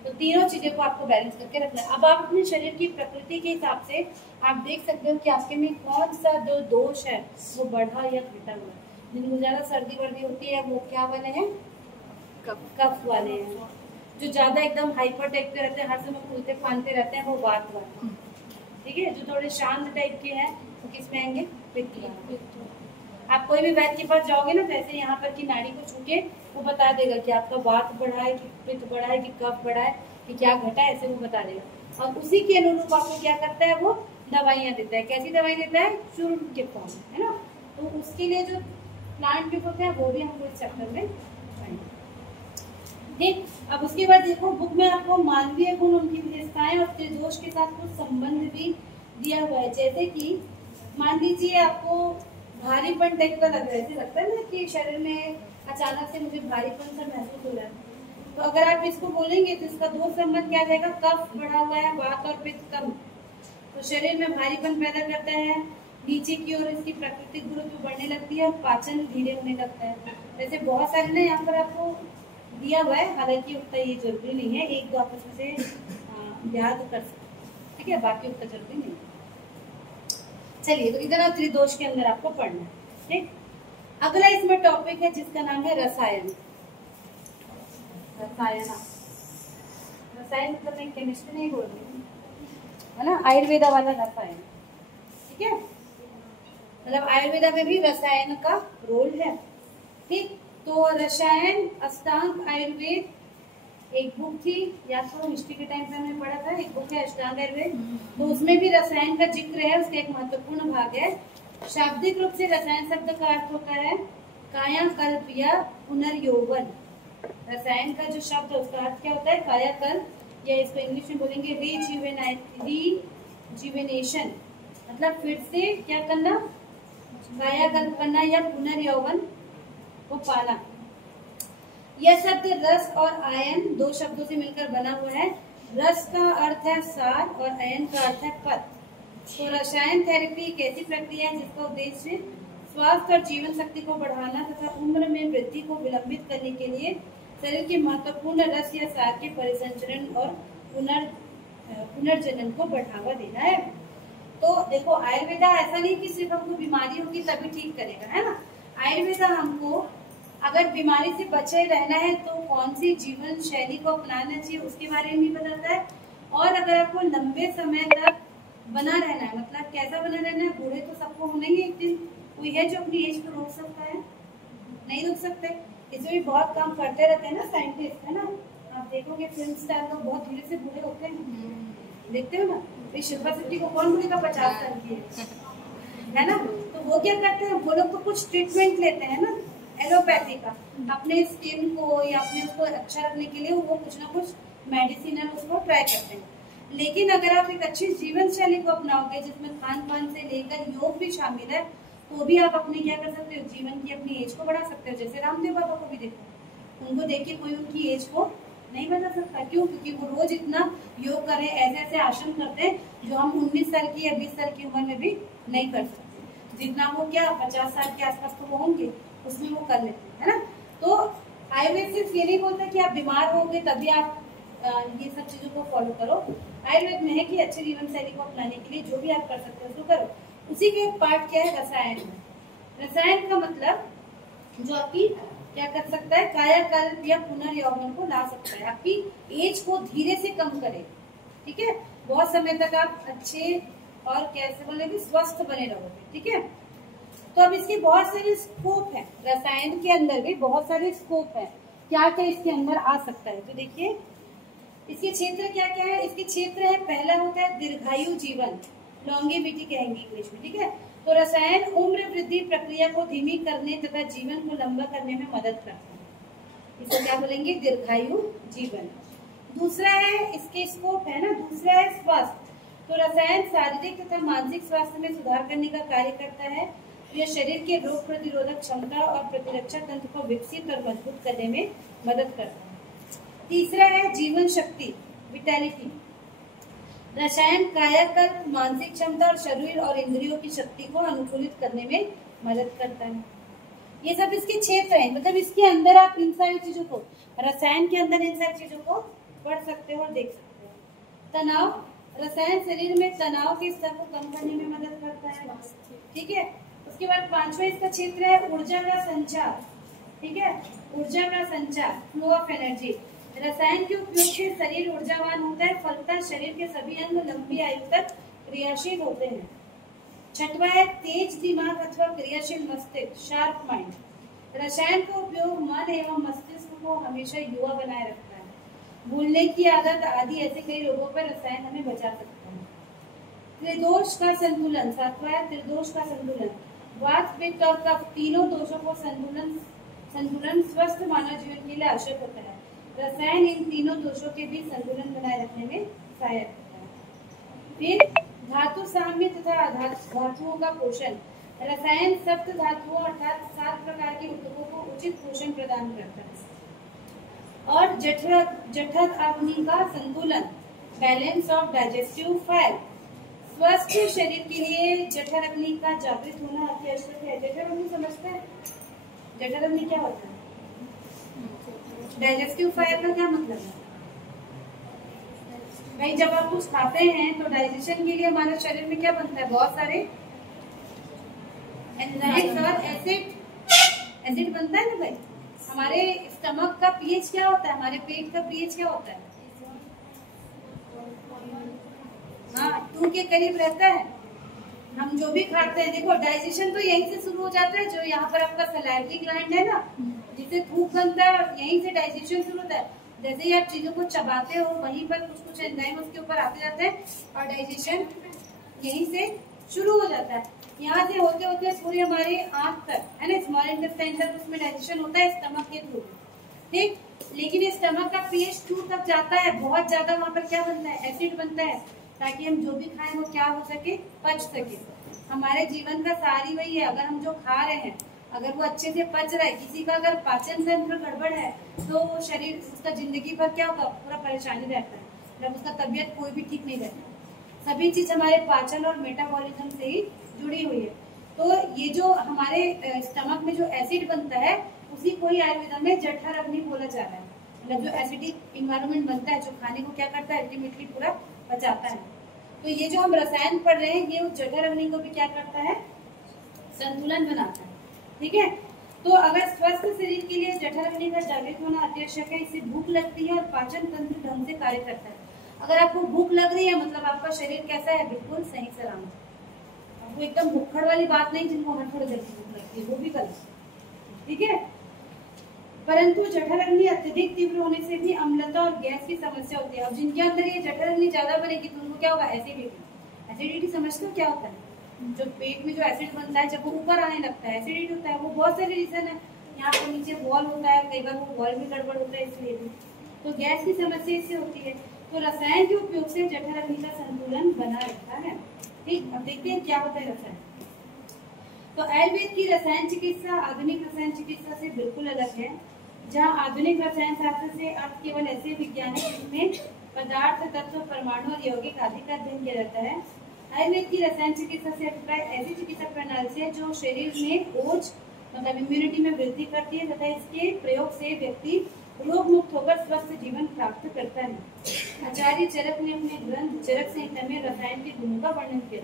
तो तीनों चीजों को आपको बैलेंस करके रखना है। अब आप अपने शरीर की प्रकृति के हिसाब से आप देख सकते हो कि आपके में कौन सा जो दोष है वो बढ़ा या घटा हुआ है। जिनको ज्यादा सर्दी वर्दी होती है वो क्या वाले हैं, कफ वाले हैं। जो ज्यादा एकदम हाइपर टाइप के रहते हैं, हर समय फूलते फानते रहते हैं, वो वात वाले। ठीक है, जो थोड़े शांत टाइप के हैं वो किसमें आएंगे, पित्त वाले। आप कोई भी वैद्य के पास जाओगे ना तो ऐसे यहाँ पर की नाड़ी को छू के वो बता देगा कि आपका वात बढ़ा है कि पित्त बढ़ा है कि कफ बढ़ा है कि क्या घटा है, ऐसे वो बता देगा। और उसी के अनुरूप आपको क्या करता है, वो दवाइयाँ देता है। कैसी दवाई देता है, चूर्ण के फॉर्म में, है ना। तो उसके लिए जो प्लांट भी होते हैं वो भी हमको इस चैप्टर में पढ़ेंगे। ठीक, अब उसके बाद देखो बुक में आपको मानवीय गुण, उनकी विशेषताएं और त्रिदोष के साथ कुछ संबंध भी दिया हुआ है। जैसे कि मान लीजिए आपको भारीपन टाइप का लग रहा है, ऐसे लगता है ना कि शरीर में अचानक से मुझे भारीपन सा महसूस हो रहा है, तो अगर आप इसको बोलेंगे तो इसका दोष संबंध क्या जाएगा, कफ बढ़ा हुआ है, वात और पित्त कम, तो शरीर में भारीपन पैदा करता है। नीचे की ओर इसकी प्राकृतिक ग्रोथ बढ़ने लगती है और पाचन धीरे होने लगता है। जैसे बहुत सारे ना यहाँ पर आपको दिया हुआ है, हालांकि उतना ये जरूरी नहीं है, एक दो आपस में से याद कर सकते हैं, ठीक है, बाकी उतना जरूरी नहीं है। चलिए, तो इधर त्रिदोष के अंदर आपको पढ़ना है। ठीक, अगला इसमें टॉपिक है जिसका नाम है रसायन। रसायन मतलब मैं केमिस्ट्री नहीं बोल रही, है ना, आयुर्वेदा वाला रसायन। ठीक है, मतलब आयुर्वेदा में भी रसायन का रोल है। ठीक, तो रसायन अष्टांग आयुर्वेद एक बुक थी, या तो हिस्ट्री के टाइम पे हमने पढ़ा था, एक बुक है अष्टांग आयुर्वेद, तो उसमें भी रसायन का जिक्र है। उसका एक महत्वपूर्ण भाग है। शाब्दिक रूप से रसायन शब्द का अर्थ होता है कायाकल्प या पुनर्यौवन। रसायन का जो शब्द है उसका अर्थ क्या होता है, कायाकल्प, या इसको इंग्लिश में बोलेंगे रीजुवेनेशन, मतलब फिर से क्या करना, कायाकल्प करना या पुनर्यौवन को पाना। यह शब्द रस और आयन दो शब्दों से मिलकर बना हुआ है। रस का अर्थ है सार और आयन का अर्थ है पथ। तो रसायन थेरेपी एक ऐसी प्रक्रिया है जिसका उद्देश्य स्वास्थ्य और जीवन शक्ति को बढ़ाना तथा उम्र में वृद्धि को विलंबित करने के लिए शरीर के महत्वपूर्ण रस या सार के परिसंचरण और पुनर्जनन को बढ़ावा देना है। तो देखो, आयुर्वेदा ऐसा नहीं कि सिर्फ हमको बीमारी होगी तभी ठीक करेगा, है ना। आयुर्वेदा हमको अगर बीमारी से बचे रहना है तो कौन सी जीवन शैली को अपनाना चाहिए उसके बारे में भी बताता है। और अगर आपको लंबे समय तक बना रहना है, मतलब कैसा बना रहना है, बूढ़े तो सबको होना ही एक दिन, कोई है जो अपनी एज को रोक सकता है, नहीं रोक सकते। इसमें भी बहुत काम करते रहते हैं ना साइंटिस्ट, है ना। आप देखोगे फिल्म स्टार लोग बहुत धीरे से बूढ़े होते हैं, देखते हो ना। शिल्पा शेट्टी को कौन बोलेगा 50 साल की है ना। तो वो क्या करते हैं, वो लोग तो कुछ ट्रीटमेंट लेते हैं ना एलोपैथी का, अपने स्किन को या अपने उसको अच्छा रखने के लिए वो कुछ ना कुछ मेडिसिन उसको ट्राई करते हैं। लेकिन अगर आप एक अच्छी जीवन शैली को अपनाओगे जिसमें खान पान से लेकर योग भी शामिल है, तो भी आप अपने क्या कर सकते हो, जीवन की अपनी एज को बढ़ा सकते हो। जैसे रामदेव बाबा को भी देखो, उनको देख के कोई उनकी एज को नहीं बता सकता। क्यों? क्योंकि वो रोज इतना योग कर रहे हैं, ऐसे ऐसे आसन करते हैं जो हम 19 साल की या 20 साल की उम्र में भी नहीं कर सकते। जितना वो क्या 50 साल के आसपास तो वो होंगे, उसमें वो कर लेते हैं, है ना। तो आयुर्वेद सिर्फ ये नहीं बोलता कि आप बीमार होंगे तभी आप ये सब चीजों को फॉलो करो। आयुर्वेद में है कि अच्छे जीवन शैली को अपनाने के लिए जो भी आप कर सकते हो उसको करो। उसी के एक पार्ट क्या है, रसायन। रसायन का मतलब जो आपकी क्या कर सकता है, कायाकल्प या पुनर्यौवन को ला सकता है, आपकी एज को धीरे से कम करे। ठीक है, बहुत समय तक आप अच्छे और कैसे बोलेंगे, स्वस्थ बने रहोगे। ठीक है, तो अब इसके बहुत सारे स्कोप है, रसायन के अंदर भी बहुत सारे स्कोप है, क्या क्या इसके अंदर आ सकता है। तो देखिए इसके क्षेत्र क्या क्या है। इसके क्षेत्र है, पहला होता है दीर्घायु जीवन, लॉन्गेविटी कहेंगे इंग्लिश में। ठीक है, तो रसायन उम्र वृद्धि प्रक्रिया को धीमी करने तथा जीवन को लंबा करने में मदद करता है। इसे क्या बोलेंगे? दीर्घायु जीवन। दूसरा है, इसके स्कोप है ना, दूसरा है स्वास्थ्य। तो रसायन शारीरिक तथा मानसिक स्वास्थ्य में सुधार करने का कार्य करता है। यह शरीर के रोग प्रतिरोधक क्षमता और प्रतिरक्षा तंत्र को विकसित और मजबूत करने में मदद करता है। तीसरा है जीवन शक्ति, विटैलिटी। रसायन कायाकल्प, मानसिक क्षमता और शरीर और इंद्रियों की शक्ति को अनुकूलित करने में मदद करता है। ये सब इसके क्षेत्र हैं, मतलब इसके अंदर आप इन सारी चीजों को, रसायन के अंदर इन सारी चीजों को पढ़ सकते हो और देख सकते हो। तनाव, रसायन शरीर में तनाव के स्तर को कम करने में मदद करता है। ठीक है, उसके बाद पांचवा इसका क्षेत्र है ऊर्जा का संचार। ठीक है, ऊर्जा का संचार, फ्लो ऑफ एनर्जी। रसायन के उपयोग से शरीर ऊर्जावान होता है, फलतः शरीर के सभी अंग लंबी आयु तक क्रियाशील होते हैं। छठवा है तेज दिमाग अथवा क्रियाशील मस्तिष्क, शार्प माइंड। रसायन का उपयोग मन एवं मस्तिष्क को हमेशा युवा बनाए रखता है। भूलने की आदत आदि ऐसे कई रोगों पर रसायन हमें बचा सकता है। त्रिदोष का संतुलन, सातवां है त्रिदोष का संतुलन। वात, पित्त और कफ तीनों दोषों को संतुलन स्वस्थ मानव जीवन के लिए आवश्यक होता है। रसायन इन तीनों दोषों के बीच संतुलन बनाए रखने में सहायक होता है। फिर धातु साम्य तथा धातुओं का पोषण। रसायन सप्त धातुओं अर्थात 7 प्रकार के ऊतकों को उचित पोषण प्रदान करता है। और जठर अग्नि का संतुलन, बैलेंस ऑफ डाइजेस्टिव फायर। स्वस्थ शरीर के लिए जठर अग्नि का जागृत होना अति आवश्यक है। जठर अग्नि समझते हैं? जठर अग्नि क्या होता है? डाइजेस्टिव फायर का क्या मतलब है भाई? जब आप कुछ खाते हैं तो डाइजेशन के लिए हमारे शरीर में क्या बनता है? बहुत सारे एंजाइम्स और एसिड बनता है ना भाई। हमारे स्टमक का पीएच क्या होता है? हमारे पेट का पीएच क्या होता है? हाँ, 2 के करीब रहता है। हम जो भी खाते हैं, देखो डाइजेशन तो यहीं से शुरू हो जाता है, जो यहाँ पर आपका सलाइवरी ग्लैंड है ना, जिससे थूक बनता है, यहीं से डाइजेशन शुरू होता है। जैसे ही आप चीजों को चबाते हो वहीं पर कुछ एंजाइम उसके ऊपर आते जाते हैं और डाइजेशन यहीं से शुरू हो जाता है। यहाँ से होते होते पूरी हमारी आंख तक है ना, स्मॉल इंटेस्टाइन तक उसमें डाइजेशन होता है स्टमक के थ्रू। ठीक, लेकिन स्टमक का पीएच 2 तक जाता है, बहुत ज्यादा वहाँ पर क्या बनता है? एसिड बनता है, ताकि हम जो भी खाएं वो क्या हो सके? पच सके। हमारे जीवन का सारी वही है, अगर हम जो खा रहे हैं अगर वो अच्छे से पच रहा है, किसी का अगर पाचन तंत्र गड़बड़ है तो वो शरीर उसका जिंदगी भर क्या होगा? पूरा परेशानी रहता है, मतलब उसका तबियत कोई भी ठीक नहीं रहता। सभी चीज हमारे पाचन और मेटाबॉलिज्म से ही जुड़ी हुई है। तो ये जो हमारे स्टमक में जो एसिड बनता है उसी को ही आयुर्वेद में जठर अग्नि बोला जा रहा है। मतलब जो एसिडिक इन्वायरमेंट बनता है, जो खाने को क्या करता है? अल्टीमेटली पूरा पचाता है। तो ये जो हम रसायन पढ़ रहे हैं, ये उस जठर अग्नि को भी क्या करता है? संतुलन बनाता है। ठीक है, तो अगर स्वस्थ शरीर के लिए जठर अग्नि का जागृत होना अत्यावश्यक है। इससे भूख लगती है और पाचन तंत्र ढंग से कार्य करता है। अगर आपको भूख लग रही है मतलब आपका शरीर कैसा है? बिल्कुल सही सलामत। आपको एकदम भूखड़ वाली बात नहीं, जिनको हर थोड़ी देर भूख लगती है, वो भी गलत। ठीक है, परंतु जठर अग्नि अत्यधिक तीव्र होने से भी अम्लता और गैस की समस्या होती है। अब जिनके अंदर ये जठर अग्नि ज्यादा बनेगी तो उनको क्या होगा? एसिडिटी। एसिडिटी समझते हो क्या होता है? जो पेट में जो एसिड बनता है जब वो ऊपर आने लगता है, एसिडिटी होता है। वो बहुत सारे रीजन है, यहाँ पर नीचे वॉल होता है, कई बार वो वॉल भी गड़बड़ होता है, इसलिए भी तो गैस की समस्या इससे होती है। तो रसायन के उपयोग से जठर अग्नि का संतुलन बना रहता है। ठीक, अब देखते हैं क्या होता है रसायन। तो आयुर्वेद की रसायन चिकित्सा आधुनिक रसायन चिकित्सा से बिल्कुल अलग है। जहाँ आधुनिक रसायन शास्त्र से अर्थ केवल ऐसे विज्ञान है जिसमें पदार्थ, तत्व, परमाणु और यौगिक आदि का अध्ययन किया जाता है। आयुर्वेद की रसायन चिकित्सा से अभिप्राय ऐसी चिकित्सा प्रणाली से जो शरीर में ओज मतलब इम्यूनिटी में वृद्धि करती है तथा इसके प्रयोग से व्यक्ति रोग मुक्त होकर स्वस्थ जीवन प्राप्त करता है। आचार्य चरक ने अपने ग्रंथ चरक संहिता में रसायन के गुणों का वर्णन किया।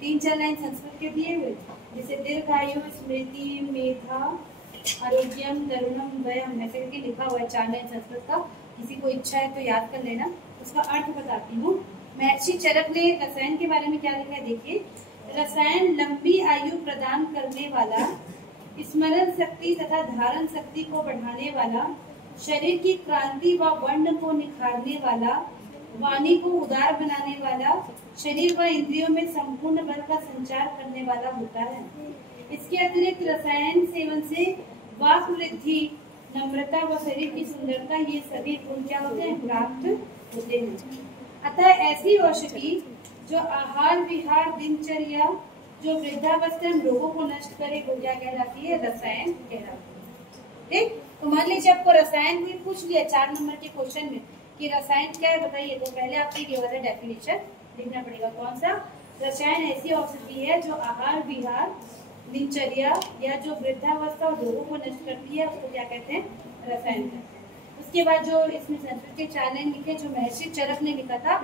3-4 लाइन संस्कृत के दिए हुए, जैसे दीर्घायु, स्मृति, मेधा, आरोग्यम, तरुणम, वयम, ऐसे करके लिखा हुआ है 4 लाइन संस्कृत का। किसी को इच्छा है तो याद कर लेना। उसका अर्थ बताती हूँ। महर्षि चरक ने रसायन के बारे में क्या लिखा है देखिए। रसायन लंबी आयु प्रदान करने वाला, स्मरण शक्ति तथा धारण शक्ति को बढ़ाने वाला, शरीर की क्रांति व वर्ण को निखारने वाला, वाणी को उदार बनाने वाला, शरीर व इंद्रियों में संपूर्ण बल का संचार करने वाला होता है। इसके अतिरिक्त रसायन सेवन से वाक वृद्धि, नम्रता व शरीर की सुंदरता, ये सभी गुण क्या होते हैं, प्राप्त होते हैं। अतः ऐसी औषधि जो आहार विहार दिनचर्या, जो वृद्धावस्था में रोगों को नष्ट करे, वो क्या कहलाती है, रसायन कहलाती है। ठीक, तो मान लीजिए आपको रसायन भी पूछ लिया 4 नंबर के क्वेश्चन में कि रसायन क्या है बताइए, तो पहले आपको ये वाला डेफिनेशन लिखना पड़ेगा। कौन सा? रसायन ऐसी औषधि है जो आहार विहार दिनचर्या या जो वृद्धावस्था और रोगों को नष्ट करती है, उसको क्या कहते हैं, रसायन कहते हैं। उसके बाद जो इसमें संस्कृत के 4 लाइन लिखे जो महर्षि चरक ने लिखा था,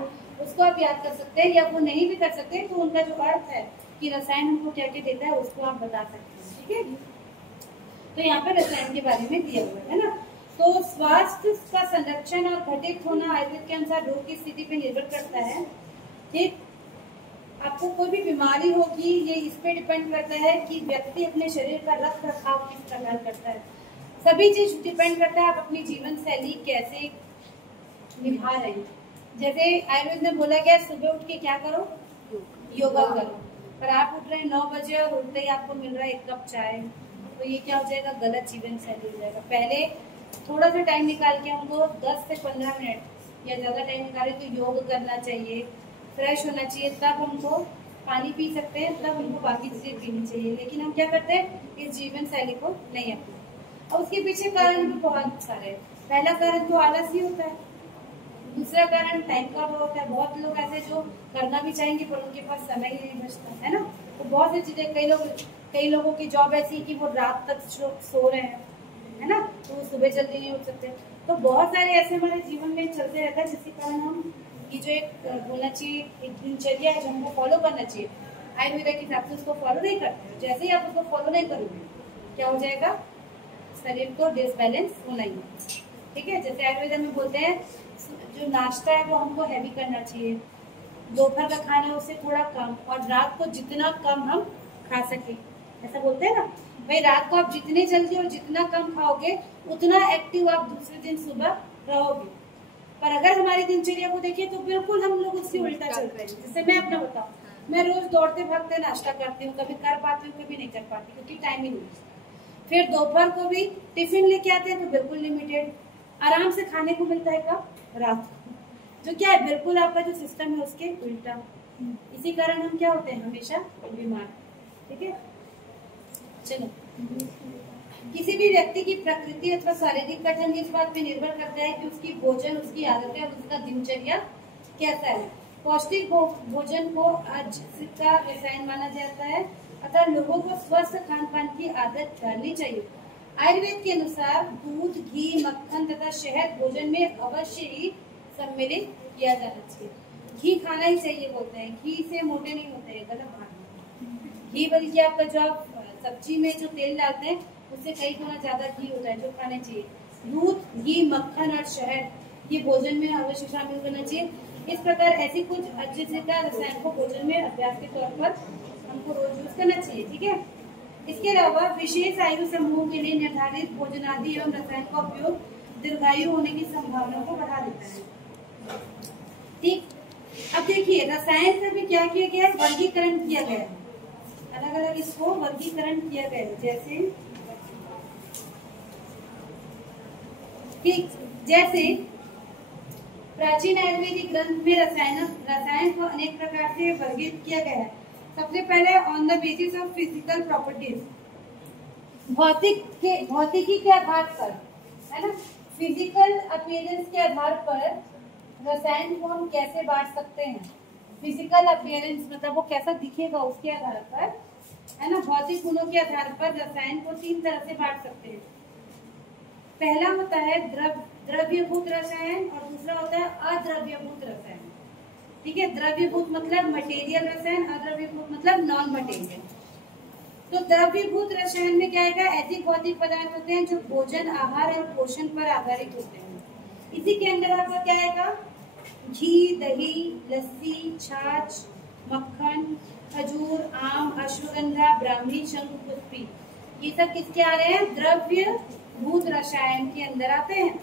उसको आप याद कर सकते हैं, या वो नहीं भी कर सकते तो उनका जो अर्थ है कि रसायन हमको क्या क्या देता है उसको आप बता सकते हैं। ठीक है, तो यहाँ पे रसायन के बारे में दिया हुआ है ना। तो स्वास्थ्य का संरक्षण और घटित होना आयुर्वेद के अनुसार रोग की स्थिति पे निर्भर करता है। ठीक, आपको कोई भी बीमारी होगी, ये इस पे डिपेंड करता है कि व्यक्ति अपने शरीर का रख रखाव किस प्रकार करता है। सभी चीज डिपेंड करता है आप अपनी जीवन शैली कैसे निभा रहे हैं। जैसे आयुर्वेद में बोला गया सुबह उठ के क्या करो, योगा करो, पर आप उठ रहे हैं 9 बजे और उठते ही आपको मिल रहा है 1 कप चाय, तो ये क्या हो जाएगा, गलत जीवन शैली हो जाएगा। पहले थोड़ा सा टाइम निकाल के हमको 10 से 15 मिनट या ज्यादा टाइम निकाले तो योग करना चाहिए, फ्रेश होना चाहिए, तब हमको पानी पी सकते हैं, तब हमको बाकी चीजें पीनी चाहिए। लेकिन हम क्या करते हैं, इस जीवन शैली को नहीं अपनाते। और उसके पीछे कारण भी बहुत सारे हैं। पहला कारण तो आलस ही होता है, दूसरा कारण टाइम का अभाव होता है। बहुत लोग ऐसे जो करना भी चाहेंगे पर उनके पास समय ही नहीं बचता है ना। तो बहुत सी चीजें, कई लोगों की जॉब ऐसी कि वो रात तक सो रहे हैं, है ना, तो वो सुबह जल्दी नहीं उठ सकते। तो बहुत सारे ऐसे हमारे जीवन में चलते रहता है, जिसके कारण हम ये जो एक होना चाहिए, एक दिनचर्या है जो हमको फॉलो करना चाहिए, आयुर्वेद के हिसाब से उसको फॉलो नहीं करते। जैसे ही आप उसको फॉलो नहीं करोगे, क्या हो जाएगा, शरीर को डिसबैलेंस होना ही है। ठीक है, जैसे आयुर्वेद में बोलते हैं जो नाश्ता है वो हमको हैवी करना चाहिए, दोपहर का खाना उससे थोड़ा कम, और रात को जितना कम हम खा सके, ऐसा बोलते हैं ना भाई। रात को आप जितने जल्दी और जितना कम खाओगे उतना एक्टिव आप दूसरे दिन सुबह रहोगे। पर अगर हमारी दिनचर्या को देखिए तो बिल्कुल हम लोग उससे उल्टा चल रहे हैं। जैसे मैं अपना बताऊं, मैं रोज दौड़ते भागते नाश्ता करती हूँ, कभी कर पाती हूँ कभी नहीं कर पाती क्योंकि टाइम ही नहीं। फिर दोपहर को भी टिफिन लेके आते हैं तो बिल्कुल लिमिटेड, आराम से खाने को मिलता है कब, रात को, जो क्या है बिल्कुल आपका जो सिस्टम है उसके उल्टा। इसी कारण हम क्या होते हैं, हमेशा बीमार। ठीक है, चलो, किसी भी व्यक्ति की प्रकृति अथवा शारीरिक गठन इस बात पे निर्भर करता है कि उसकी भोजन, उसकी आदतें और उसका दिनचर्या कैसा है। पौष्टिक भोजन को आजीविका का रसायन माना जाता है, अतः लोगों को स्वस्थ खान पान की आदत डालनी चाहिए। आयुर्वेद के अनुसार दूध, घी, मक्खन तथा शहद भोजन में अवश्य ही सम्मिलित किया जाना चाहिए। घी खाना ही चाहिए बोलते हैं, घी से मोटे नहीं होते हैं, गलत बात। घी बल्कि आपका जो आप सब्जी में जो तेल डालते हैं उससे कई गुना ज्यादा घी होता है, जो खाने चाहिए। दूध, घी, मक्खन और शहद ये भोजन में अवश्य शामिल करना चाहिए। इस प्रकार ऐसी कुछ अजीविका रसायन को भोजन में अभ्यास के तौर पर हमको रोज यूज करना चाहिए। ठीक है, इसके अलावा विशेष आयु समूह के लिए निर्धारित भोजनादि एवं रसायन का उपयोग दीर्घायु होने की संभावना को बढ़ा देता है। ठीक, अब देखिए रसायन से भी क्या किया गया है, वर्गीकरण किया गया है, अलग अलग इसको वर्गीकरण किया गया है। जैसे प्राचीन आयुर्वेदिक ग्रंथ में रसायन को अनेक प्रकार से वर्गीकृत किया गया है। सबसे पहले on the basis of physical properties, भौतिकी के आधार पर, है ना, फिजिकल अपीयरेंस के आधार पर रसायन को हम कैसे बांट सकते हैं। फिजिकल अपीयरेंस मतलब वो कैसा दिखेगा उसके आधार पर, है ना, भौतिक गुणों के आधार पर रसायन को 3 तरह से बांट सकते हैं। पहला होता है द्रव्यभूत रसायन और दूसरा होता है अद्रव्यभूत रसायन। ठीक है, द्रव्यभूत मतलब मटेरियल रसायन, अद्रव्यभूत मतलब नॉन मटेरियल। तो द्रव्यभूत रसायन में क्या आएगा, ऐसे भौतिक पदार्थ होते हैं जो भोजन, आहार और पोषण पर आधारित होते हैं। इसी के अंदर आपका क्या आएगा, घी, दही, लस्सी, छाछ, मक्खन, खजूर, आम, अश्वगंधा, ब्राह्मी, शंखपुष्पी, ये सब किसके आ रहे हैं, द्रव्यभूत रसायन के अंदर आते हैं।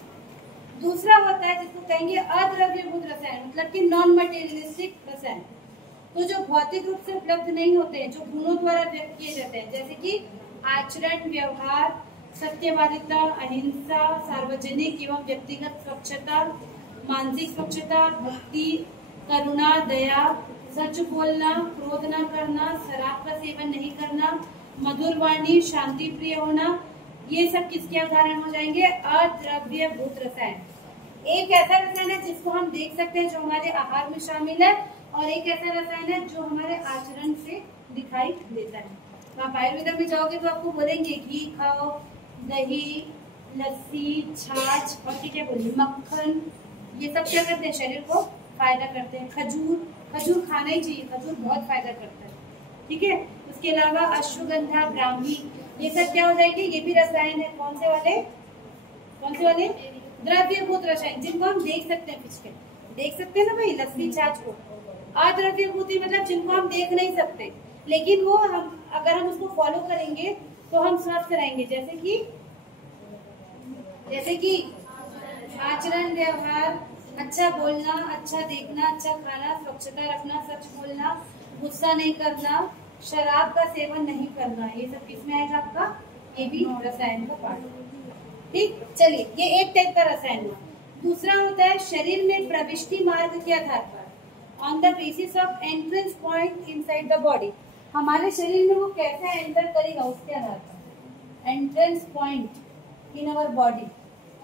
दूसरा होता है जिसको कहेंगे अद्रव्यभूत रसायन, मतलब कि नॉन मटेरियलिस्टिक रसायन। तो जो भौतिक रूप से उपलब्ध नहीं होते हैं, जो गुणों द्वारा व्यक्त किए जाते हैं, जैसे कि आचरण, व्यवहार, सत्यवादिता, अहिंसा, सार्वजनिक एवं व्यक्तिगत स्वच्छता, मानसिक स्वच्छता, भक्ति, करुणा, दया, सच बोलना, क्रोध न करना, शराब का सेवन नहीं करना, मधुर वाणी, शांति प्रिय होना, ये सब किसके उदाहरण हो जाएंगे? अद्रव्यभूत रसायन। एक ऐसा रसायन है जिसको हम देख सकते हैं जो हमारे आहार में शामिल है, और एक ऐसा रसायन है जो हमारे आचरण से दिखाई देता है। तो आप आयुर्वेद में जाओगे तो आपको बोलेंगे घी खाओ, दही, लस्सी, छाछ, और क्या बोलेंगे, मक्खन, ये सब क्या करते हैं? शरीर को फायदा करते हैं। खजूर, खजूर खाना ही चाहिए, खजूर बहुत फायदा करता है, ठीक है। उसके अलावा अश्वगंधा, ब्राह्मी, ये सब क्या हो जाएंगे? ये भी रसायन है। कौन से वाले? कौन से वाले? द्रव्यभूत रसायन, जिनको हम देख सकते हैं, फिजिकल देख सकते हैं ना भाई, लस्सी, छाछ को। अद्रव्यभूति मतलब जिनको हम देख नहीं सकते, लेकिन वो हम अगर हम उसको फॉलो करेंगे तो हम स्वस्थ रहेंगे। जैसे कि आचरण, व्यवहार, अच्छा बोलना, अच्छा देखना, अच्छा खाना, स्वच्छता रखना, सच बोलना, गुस्सा नहीं करना, शराब का सेवन नहीं करना, ये सब किसमें आएगा आपका? ये भी रसायन का पार्ट। ठीक, चलिए, ये एक टाइप का रसायन हुआ। दूसरा होता है शरीर में प्रविष्टि मार्ग के आधार पर, on the basis of entrance point inside the body. हमारे शरीर में वो कैसे एंटर करेगा उसके आधार पर, entrance point in our body,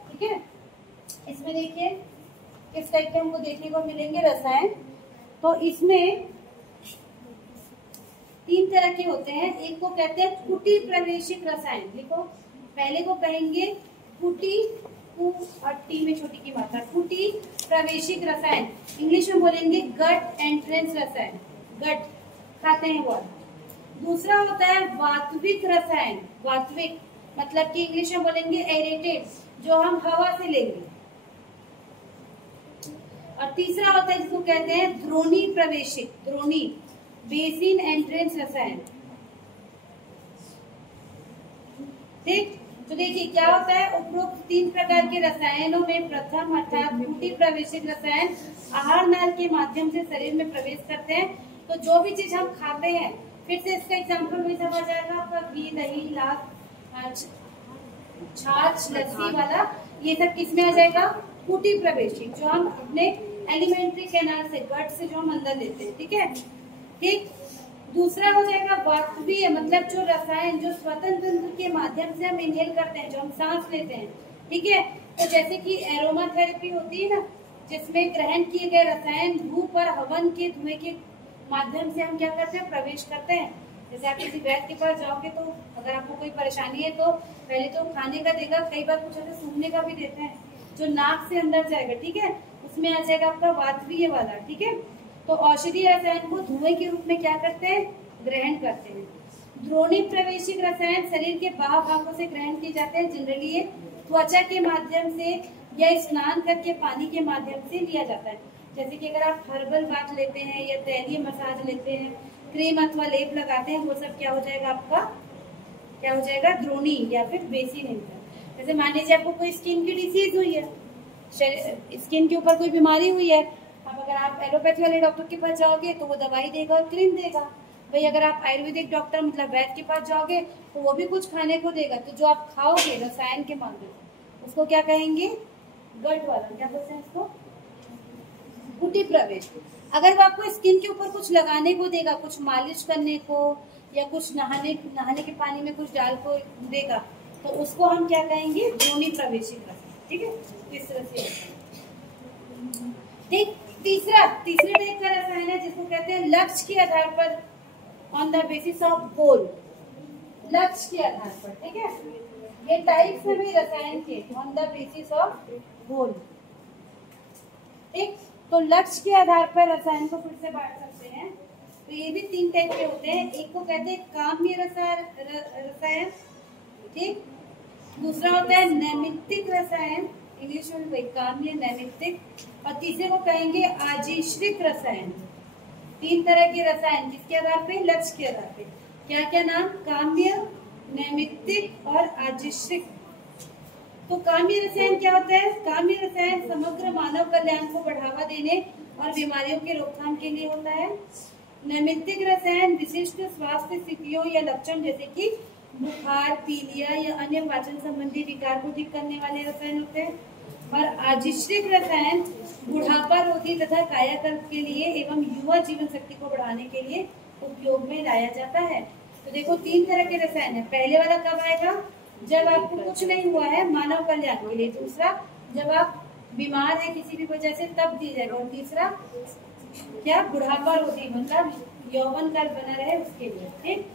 ठीक है। इसमें देखिए किस टाइप के हमको देखने को मिलेंगे रसायन। तो इसमें 3 तरह के होते हैं। एक को कहते हैं कुटी प्रवेशिक रसायन, लिखो, पहले को कहेंगे कुटी, कु और टी में छोटी की मात्रा, कुटी प्रवेशिक रसायन, इंग्लिश में बोलेंगे गट एंट्रेंस रसायन, गट खाते हैं वो। दूसरा होता है वातविक रसायन, वातविक मतलब कि इंग्लिश में बोलेंगे एरेटेड, जो हम हवा से लेंगे। और तीसरा होता है जिसको कहते हैं द्रोणी प्रवेशिक, द्रोणी बेसिन एंट्रेंस रसायन। ठीक, तो देखिए क्या होता है, उपरोक्त 3 प्रकार के रसायनों में प्रथम अर्थात कुटी प्रवेशिक रसायन आहार नाल के माध्यम से शरीर में प्रवेश करते हैं। तो जो भी चीज हम खाते हैं, फिर से इसका एग्जाम्पल वही सब आ जाएगा आपका, घी, दही, लाख, छाछ, लस्सी वाला, ये सब किसमें आ जाएगा? कुटी प्रवेशिक, जो हम अपने एलिमेंट्री कैनाल से, गट से जो हम अंदर लेते हैं, ठीक है। ठीक, दूसरा हो जाएगा वातवीय, मतलब जो रसायन जो स्वतंत्र तंत्र के माध्यम से हम इनहेल करते हैं, जो हम सांस लेते हैं, ठीक है। तो जैसे कि एरोमा थेरेपी होती है ना, जिसमें ग्रहण किए गए रसायन धूप और हवन के धुएं के माध्यम से हम क्या करते हैं? प्रवेश करते हैं। जैसे आप किसी वैद्य के पास जाओगे तो अगर आपको कोई परेशानी है तो पहले तो खाने का देगा, कई बार कुछ ऐसे सूंघने का भी देते हैं, जो नाक से अंदर जाएगा, ठीक है, उसमें आ जाएगा आपका वातवीय वाला, ठीक है। तो औषधीय रसायन को धुएं के रूप में क्या करते हैं? ग्रहण करते हैं। द्रोणी प्रवेशिक रसायन शरीर के बाह्य भागों से ग्रहण किए जाते हैं, जनरली ये त्वचा के माध्यम से या स्नान करके पानी के माध्यम से लिया जाता है। जैसे कि अगर आप हर्बल बाथ लेते हैं या तैलीय मसाज लेते हैं, क्रीम अथवा लेप लगाते हैं, वो सब क्या हो जाएगा आपका? क्या हो जाएगा? द्रोणी या फिर बेसिन एंट्रेंस। जैसे मान लीजिए आपको कोई स्किन की डिसीज हुई है, स्किन के ऊपर कोई बीमारी हुई है, अब अगर आप एलोपैथी वाले डॉक्टर के पास जाओगे तो वो दवाई देगा और क्रीम देगा। भाई अगर आप आयुर्वेदिक डॉक्टर मतलब वैद्य के पास जाओगे तो वो भी कुछ खाने को देगा। तो जो आप खाओगे रसायन के माध्यम से, उसको क्या कहेंगे? गट वाला, क्या बोलते हैं उसको? कुटी प्रवेश। अगर वो आपको स्किन के ऊपर कुछ लगाने को देगा, कुछ मालिश करने को या कुछ नहाने के पानी में कुछ डाल को देगा, तो उसको हम क्या कहेंगे? द्रोणी प्रवेशिक रसायन, ठीक है। इस तरह से ठीक। तीसरे टाइप का रसायन है जिसको कहते हैं लक्ष्य के आधार पर, on the basis of goal, लक्ष्य के आधार पर, ठीक है। ये टाइप्स में भी रसायन के, on the basis of goal, ठीक। तो लक्ष्य के आधार पर रसायन को फिर से बांट सकते हैं। तो ये भी 3 टाइप के होते हैं। एक को कहते हैं काम्य रसायन, ठीक। दूसरा होता है नैमित्तिक रसायन, इंग्लिश में वही काम्य, नैमित्तिक। और तीसरे को कहेंगे आजीश्रिक रसायन। 3 तरह के रसायन, किसके आधार पे? लक्ष्य के आधार पे। क्या क्या नाम? काम्य, नैमित्तिक और आजीश्रिक। तो काम्य रसायन क्या होता है? काम्य रसायन समग्र मानव कल्याण को बढ़ावा देने और बीमारियों के रोकथाम के लिए होता है। नैमित्तिक रसायन विशिष्ट स्वास्थ्य स्थितियों या लक्षण जैसे कि बुखार, पीलिया या अन्य पाचन संबंधी विकार को ठीक करने वाले रसायन होते हैं। और आजिश्रिक रसायन बुढ़ापा रोधी तथा कायाकल्प के लिए एवं युवा जीवन शक्ति को बढ़ाने के लिए उपयोग में लाया जाता है। तो देखो 3 तरह के रसायन है। पहले वाला कब आएगा? जब आपको कुछ नहीं हुआ है मानव कल्याण के लिए। दूसरा, जब आप बीमार है किसी भी वजह से तब दिया जाएगा। और तीसरा क्या? बुढ़ापा रोधी, मतलब यौवन काल बना रहे उसके लिए। ठीक।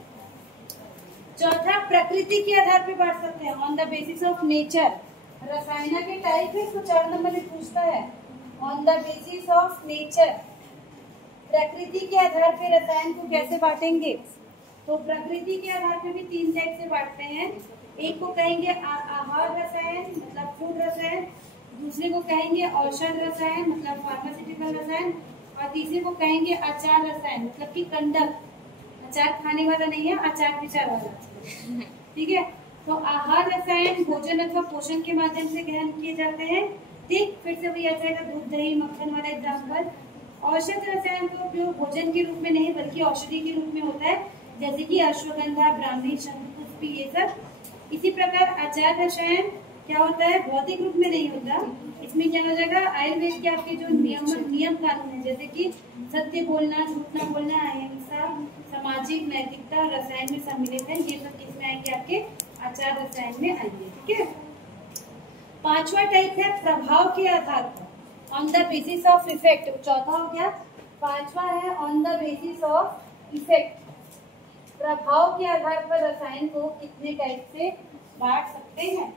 चौथा, प्रकृति के आधार पर बांट सकते हैं, on the basis of nature. रसायन के टाइप है, इसको 4 नंबर में पूछता है। On the basis of nature, प्रकृति के आधार पर रसायन को कैसे बांटेंगे? तो प्रकृति के आधार पर भी 3 टाइप से बांटते हैं। एक को कहेंगे आहार रसायन, मतलब फूड रसायन। दूसरे को कहेंगे औषध रसायन, मतलब फार्मास्यूटिकल रसायन। और तीसरे को कहेंगे आचार रसायन, मतलब कि कंडक। अचार खाने वाला नहीं है, आचार विचार वाला। ठीक है। तो आहार रसायन भोजन अथवा पोषण के माध्यम से ग्रहण किए जाते हैं। ठीक, फिर से वही आ जाएगा दूध, दही, मक्खन वाला एग्जाम्पल। औषध रसायन का उपयोग भोजन के रूप में नहीं बल्कि औषधि के रूप में होता है, जैसे कि अश्वगंधा, ब्राह्मी, शंकुपुष्पी, ये सब। इसी प्रकार आचार रसायन क्या होता है? भौतिक रूप में नहीं होता। इसमें क्या हो जाएगा? आयुर्वेद के आपके जो नियम कानून है, जैसे कि सत्य बोलना, झूठ न बोलना, अहिंसा, सामाजिक नैतिकता रसायन में सम्मिलित है। ये सब किसमें आएंगे? आपके आचार रसायन में आएंगे। ठीक है। 5वां टाइप है प्रभाव के आधार पर, on the basis of effect. चौथा हो गया। 5वां है on the basis of effect. प्रभाव के आधार पर रसायन को कितने टाइप से बांट सकते हैं?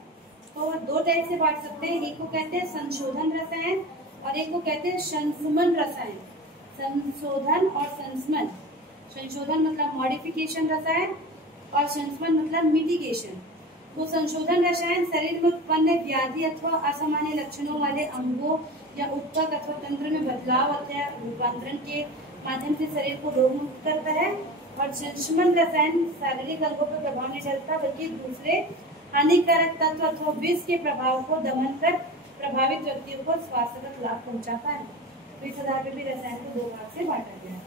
तो 2 टाइप से बांट सकते हैं। एक को कहते हैं संशोधन रसायन और एक को कहते हैं संस्मरण रसायन। संशोधन और संस्मरण। संशोधन मतलब मॉडिफिकेशन रसायन और संस्मरण मतलब मिटिगेशन। तो संशोधन रसायन शरीर में उत्पन्न व्याधि अथवा असामान्य लक्षणों वाले अंगों या ऊतक अथवा तंत्र में बदलाव अथवा रूपांतरण के माध्यम से शरीर को रोग मुक्त करता है। और संस्मरण रसायन शारीरिक अंगों पर प्रभाव नहीं डालता बल्कि दूसरे हानिकारक तत्व अथवा विष के प्रभाव को दमन कर प्रभावित व्यक्तियों को स्वास्थ्यगत लाभ पहुंचाता है। तो इस आधार पर भी रसायन को 2 भाग से बांटा गया है।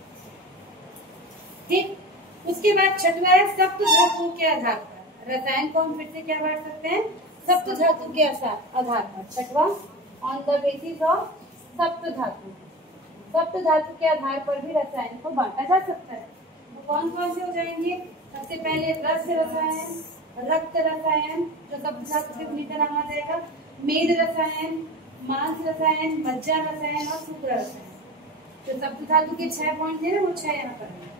ठीक। उसके बाद 6वां है सप्त धातु के आधार पर। रसायन को हम फिर से क्या बांट सकते हैं? सप्त धातु के आधार पर। 6वां, ऑन द बेसिस ऑफ सप्त धातु। सप्त धातु के आधार पर भी रसायन को बांटा जा सकता है। तो कौन कौन से हो जाएंगे? सबसे पहले रस रसायन, रक्त रसायन जो सप्त धातु से उन्हीं का नाम आ जाएगा, मेद रसायन, मांस रसायन, मज्जा रसायन और शुक्र रसायन। तो सप्त धातु के 6 पॉइंट है ना, वो 6 यहाँ पर है।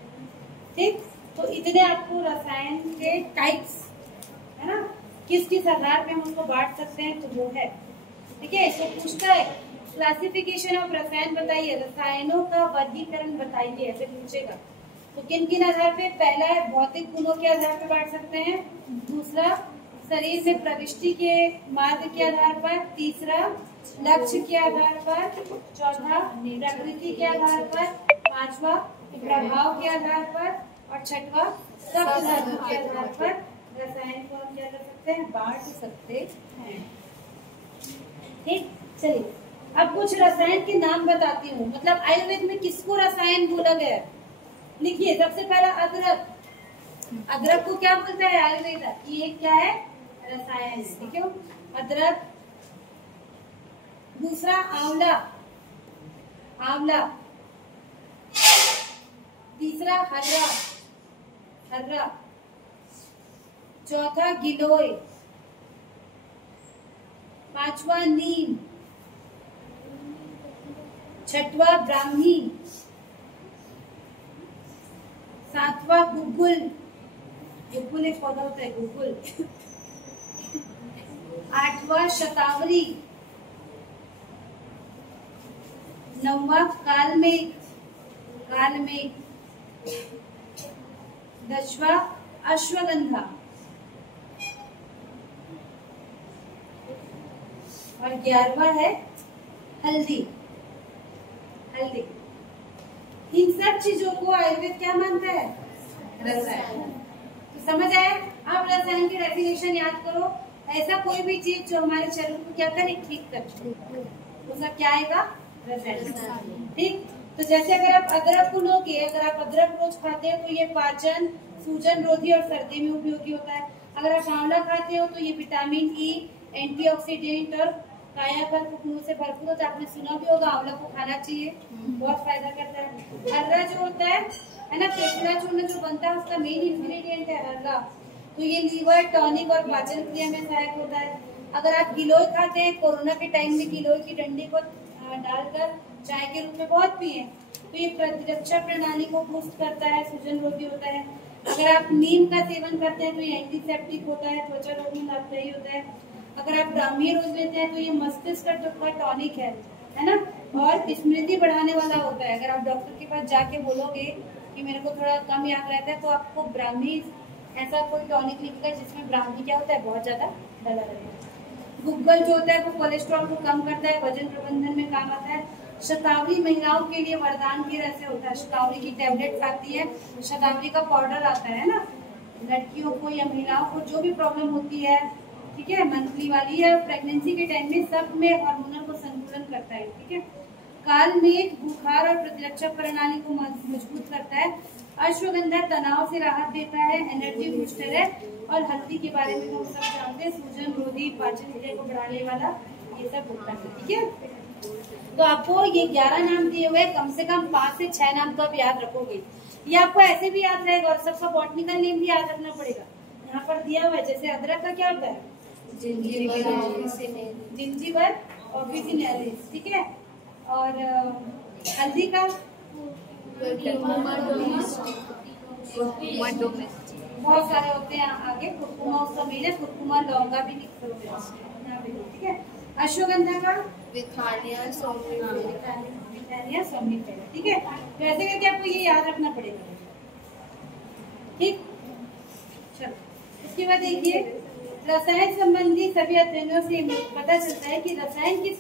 ठीक। तो इतने आपको रसायन के टाइप्स है ना, किस किस आधार पे हम उसको बांट सकते हैं, तो वो है। ठीक है। तो पूछता है क्लासिफिकेशन ऑफ रसायन बताइए, रसायनों का वर्गीकरण बताइए, ऐसे पूछेगा। तो किन किन आधार पे? पहला है भौतिक गुणों के आधार पे बांट सकते हैं। दूसरा शरीर में प्रविष्टि के मार्ग के आधार पर। तीसरा लक्ष्य के आधार पर। चौथा प्रकृति के आधार पर। 5वां प्रभाव के आधार पर। और 6वां सप्त धातु के आधार पर रसायन को हम क्या कर सकते हैं? बांट सकते हैं। ठीक। चलिए अब कुछ रसायन के नाम बताती हूँ, मतलब आयुर्वेद में किसको रसायन बोला गया। लिखिए। सबसे पहला अदरक। अदरक को क्या बोलता है आयुर्वेद? ये क्या है? रसायन है। ठीक है। अदरक। दूसरा आंवला, आंवला। तीसरा हर्रा, हर्रा। चौथा गिलोय। 5वां नीम। 6वां ब्राह्मी। 7वां गुग्गुल, गुग्गुल एक पौधा होता है, गुग्गुल। 8वां शतावरी। 9वां कालमेघ, कालमेघ। 10वां अश्वगंधा। और 11वां है हल्दी, हल्दी। इन सब चीजों को आयुर्वेद क्या मानता है? रसायन। तो समझ आया? अब रसायन की डेफिनेशन याद करो। ऐसा कोई भी चीज जो हमारे शरीर को क्या करे, ठीक करे, वो सब क्या आएगा, रसायन। ठीक, तो जैसे अगर आप अदरक को लोगे, अगर आप अदरक रोज खाते हो तो ये पाचन, सूजन रोधी और सर्दी में उपयोगी होता है। अगर आप आंवला खाते हो तो ये विटामिन ई, एंटीऑक्सीडेंट और कायाकल्प गुणों से भरपूर होता है। आपने सुना भी होगा आंवला को खाना चाहिए, बहुत फायदा करता है। हर्रा जो होता है ना, फेफड़ा चूर्ण जो बनता है उसका मेन इंग्रेडिएंट है हर्रा, तो ये लीवर टॉनिक और पाचन क्रिया में सहायक होता है। अगर आप गिलोय खाते हैं, कोरोना के टाइम में गिलोय की डंडी को डालकर चाय के रूप में बहुत पिए, तो ये प्रतिरक्षा प्रणाली को बूस्ट करता है, सूजन रोधी होता है। अगर आप नीम का सेवन करते हैं तो ये एंटीसेप्टिक होता है, त्वचा रोग में लाभदायी होता है। अगर आप ब्राह्मी रोज लेते हैं तो ये मस्तिष्क का टॉनिक है ना, और स्मृति बढ़ाने वाला होता है। अगर आप डॉक्टर के पास जाके बोलोगे कि मेरे को थोड़ा कम याद रहता है, तो आपको ब्राह्मी ऐसा कोई टॉनिक लिखेगा जिसमें ब्राह्मी क्या होता है, बहुत ज्यादा डला रहेगा। गुग्गल जो होता है वो कोलेस्ट्रॉल को कम करता है, वजन प्रबंधन में काम आता है। शतावरी महिलाओं के लिए वरदान की तरह से होता है। शतावरी की टैबलेट खाती है, शतावरी का पाउडर आता है ना, लड़कियों को या महिलाओं को जो भी प्रॉब्लम होती है, ठीक है, मंथली वाली या प्रेगनेंसी के टाइम में, सब में हार्मोनल को संतुलन करता है। ठीक है, काल मेघ बुखार और प्रतिरक्षा प्रणाली को मजबूत करता है। अश्वगंधा तनाव से राहत देता है, एनर्जी बूस्टर है। और हल्दी के बारे में हम सब जानते हैं, सूजन रोधी, पाचन क्रिया को बढ़ाने वाला, ये सब होता है। ठीक है, तो आपको ये 11 नाम दिए हुए, कम से कम 5 से 6 नाम तो आप याद रखोगे। ये आपको ऐसे भी याद रहेगा और सबका बॉटनिकल नेम भी याद रखना पड़ेगा। यहाँ पर दिया हुआ है, जैसे अदरक का क्या होता है, जिंजीबर ऑफिसिनेलिस, ठीक है, और हल्दी का बहुत सारे होते हैं आगे, कुरकुमा उसका मेन है, कुरकुमा लौंगा भी लिख सकते हैं, ठीक है। अश्वगंधा का विथानिया सोम्निफेरा, ठीक है। तो ऐसे करके आपको ये याद रखना पड़ेगा। ठीक, चलो उसके बाद देखिए, रसायन संबंधी सभी अध्ययनों से पता चलता है कि रसायन की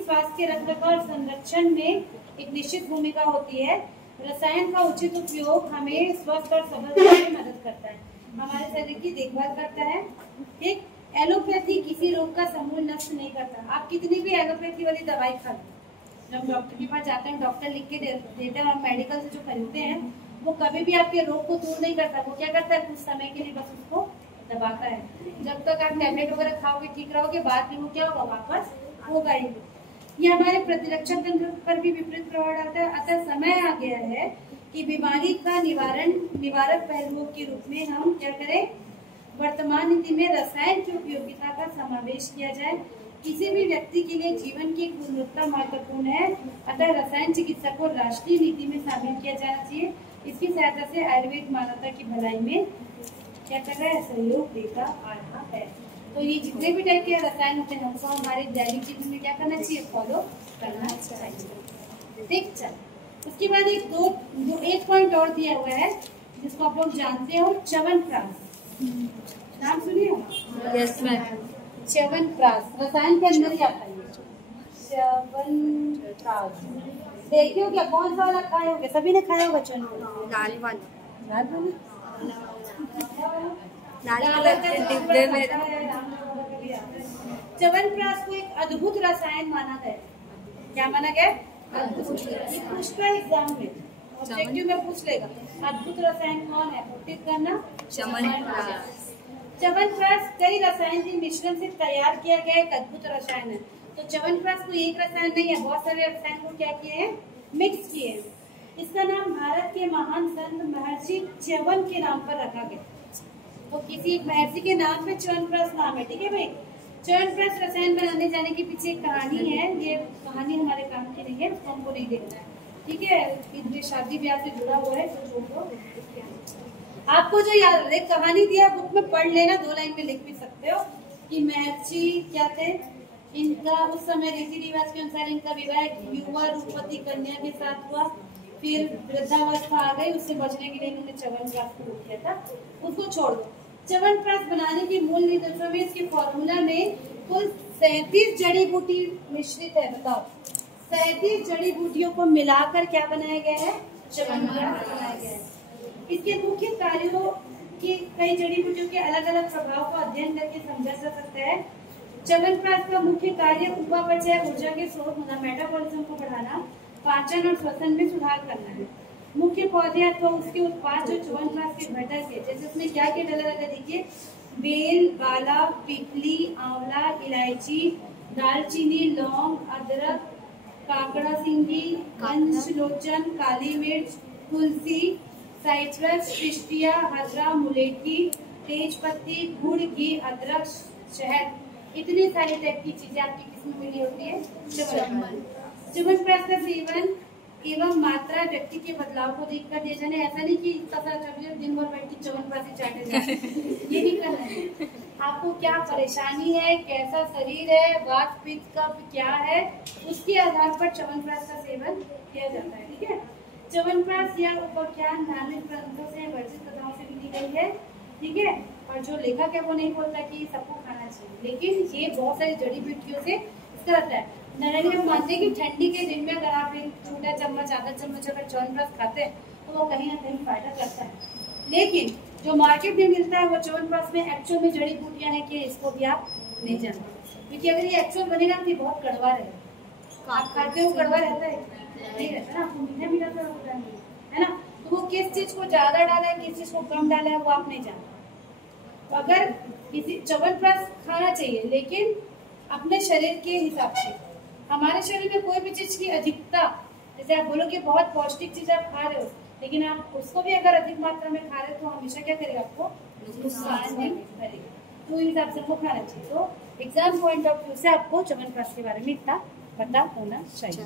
स्वास्थ्य के रखरखाव और संरक्षण में एक निश्चित भूमिका होती है। रसायन का उचित उपयोग हमें स्वस्थ और सबल रहने में मदद करता है, हमारे शरीर की देखभाल करता है। ठीक, एलोपैथी किसी रोग का समूल नष्ट नहीं करता। आप कितनी भी एलोपैथी वाली दवाई खा लो, जब डॉक्टर के पास जाते हैं, डॉक्टर लिख के देते हैं और मेडिकल से जो खरीदते हैं, वो कभी भी आपके रोग को दूर नहीं करता। वो क्या करता है, कुछ समय के लिए बस उसको दबाता है। जब तक आप टैबलेट वगैरह खाओगे, ठीक रहोगे, बाद में वो क्या होगा, वापस होगा ही। ये हमारे प्रतिरक्षा तंत्र पर भी विपरीत प्रभाव डालता है। अतः समय आ गया है कि बीमारी का निवारक पहलुओं के रूप में हम क्या करें, वर्तमान नीति में रसायन की उपयोगिता का समावेश किया जाए। किसी भी व्यक्ति के लिए जीवन की गुणवत्ता महत्वपूर्ण है, अतः रसायन चिकित्सा को राष्ट्रीय नीति में शामिल किया जाना चाहिए। इसकी सहायता से आयुर्वेद मानवता की भलाई में क्या कर रहा है, सहयोग देता आ रहा है। तो ये जितने भी टाइप के रसायन होते हैं, हमको हमारे दैनिक जीवन में क्या करना चाहिए, फॉलो करना चाहिए। ठीक, चल उसके बाद एक पॉइंट और दिया हुआ है जिसको आप लोग जानते हो, च्यवनप्राश। नाम सुनिए? Yes ma'am. च्यवनप्राश रसायन के अंदर क्या आता है, च्यवनप्राश। देखते हो क्या, कौन सा वाला खाए होगे, सभी ने खाया होगा च्यवनप्राश, लाल वाला, डिब्बे में। च्यवनप्राश को एक अद्भुत रसायन माना गया। क्या माना गया, अद्भुत। एग्जाम में ऑब्जेक्टिव में पूछ लेगा, अद्भुत रसायन कौन है, उत्तर करना च्यवनप्राश। च्यवनप्राश कई रसायन के मिश्रण से तैयार किया गया एक अद्भुत रसायन है। तो च्यवनप्राश कोई एक रसायन नहीं है, बहुत सारे रसायन को क्या किए हैं, मिक्स किए हैं। इसका नाम भारत के महान संत महर्षि च्यवन के नाम पर रखा गया। तो किसी एक महर्षि के नाम पे च्यवनप्राश नाम है, ठीक है भाई। च्यवनप्राश रसायन बनाने जाने के पीछे एक कहानी है, ये कहानी हमारे काम की नहीं है, उसको हमको नहीं देखना है, ठीक है। इसमें शादी ब्याह से जुड़ा हुआ है, तो छोड़ो। आपको जो याद है, कहानी दिया बुक में पढ़ लेना, 2 लाइन में लिख भी सकते हो कि महर्षि क्या थे, इनका उस समय रीति रिवाज के अनुसार इनका विवाह युवा रूपवती कन्या के साथ हुआ। फिर वृद्धावस्था आ गई, उससे बचने के लिए इन्होंने च्यवनप्राश को रोक किया था, उसको छोड़ दो। च्यवनप्राश बनाने के मूल निदर्शनों में इसके फॉर्मूला में कुल 37 जड़ी बूटी मिश्रित है। बताओ, 37 जड़ी बूटियों को मिलाकर क्या बनाया गया है, च्यवनप्राश बनाया गया है। इसके मुख्य कार्यों कि कई जड़ी बूटियों के अलग अलग प्रभाव को अध्ययन करके समझा जा सकता है। च्यवनप्राश का मुख्य कार्य उपापचय ऊर्जा के स्रोत होना, मेटाबॉलिज्म को बढ़ाना, पाचन और श्वसन में सुधार करना है। मुख्य पौधे अथवा उसके उत्पाद जो च्यवनप्राश के घटक है, जैसे उसमें क्या क्या डला रहता है देखिए, बेल, बाला, पिपली, आंवला, इलायची, दालचीनी, लौंग, अदरक, काकड़ा सिंगी, पंचलोचन, काली मिर्च, तुलसी, साइट्रस, पिस्टिया, हर्रा, मुलेठी, तेज पत्ती, गुड़, घी, अदरक, शहद, इतनी सारी टाइप की चीजें आपकी किसमें मिली होती है? च्यवनप्राश का सेवन एवं मात्रा व्यक्ति के बदलाव को देखकर दिया जाना। ऐसा नहीं कि इतना सारा चॉकलेट दिन भर बैठ के च्यवनप्राश ही चाटे जाए, ये नहीं करना है। आपको क्या परेशानी है, कैसा शरीर है, वात पित्त कफ क्या है, उसके आधार पर च्यवनप्राश का सेवन किया जाता है। ठीक है, च्यवनप्राश या उपाख्यान धार्मिक ग्रंथों से वर्जित कथाओं से मिली गई है। ठीक है, और जो लेखक है वो नहीं बोलता कि सबको खाना चाहिए, लेकिन ये बहुत सारी जड़ी बूटियों से इसका रहता है। नारायण हम मानते हैं कि ठंडी के दिन में अगर आप एक छोटा चम्मच आधा चम्मच अगर च्यवनप्राश खाते हैं तो वो कहीं ना कहीं फायदा करता है। लेकिन जो मार्केट में मिलता है वो च्यवनप्राश में एक्चुअल में जड़ी बूटियां हैं कि इसको भी आप नहीं जानते, क्योंकि अगर ये एक्चुअल बनेगा तो बहुत कड़वा रहेगा। आप खाते हो कड़वा रहता है नहीं रहता ना, आपको मीठा मीठा सा होता है ना। तो वो किस चीज को ज्यादा डाला है किस चीज को कम डाला है वो आप नहीं जानते। तो अगर किसी च्यवनप्राश खाना चाहिए लेकिन अपने शरीर के हिसाब से। हमारे शरीर में कोई भी चीज की अधिकता, जैसे आप बोलो कि बहुत पौष्टिक चीज आप खा रहे हो लेकिन आप उसको भी अगर अधिक मात्रा में खा रहे हो तो हमेशा क्या करेगा? आपको नुकसान नहीं करेगा। तो इस हिसाब से आपको खाना चाहिए। तो एग्जाम पॉइंट ऑफ व्यू से आपको च्यवनप्राश के बारे में इतना पता होना चाहिए।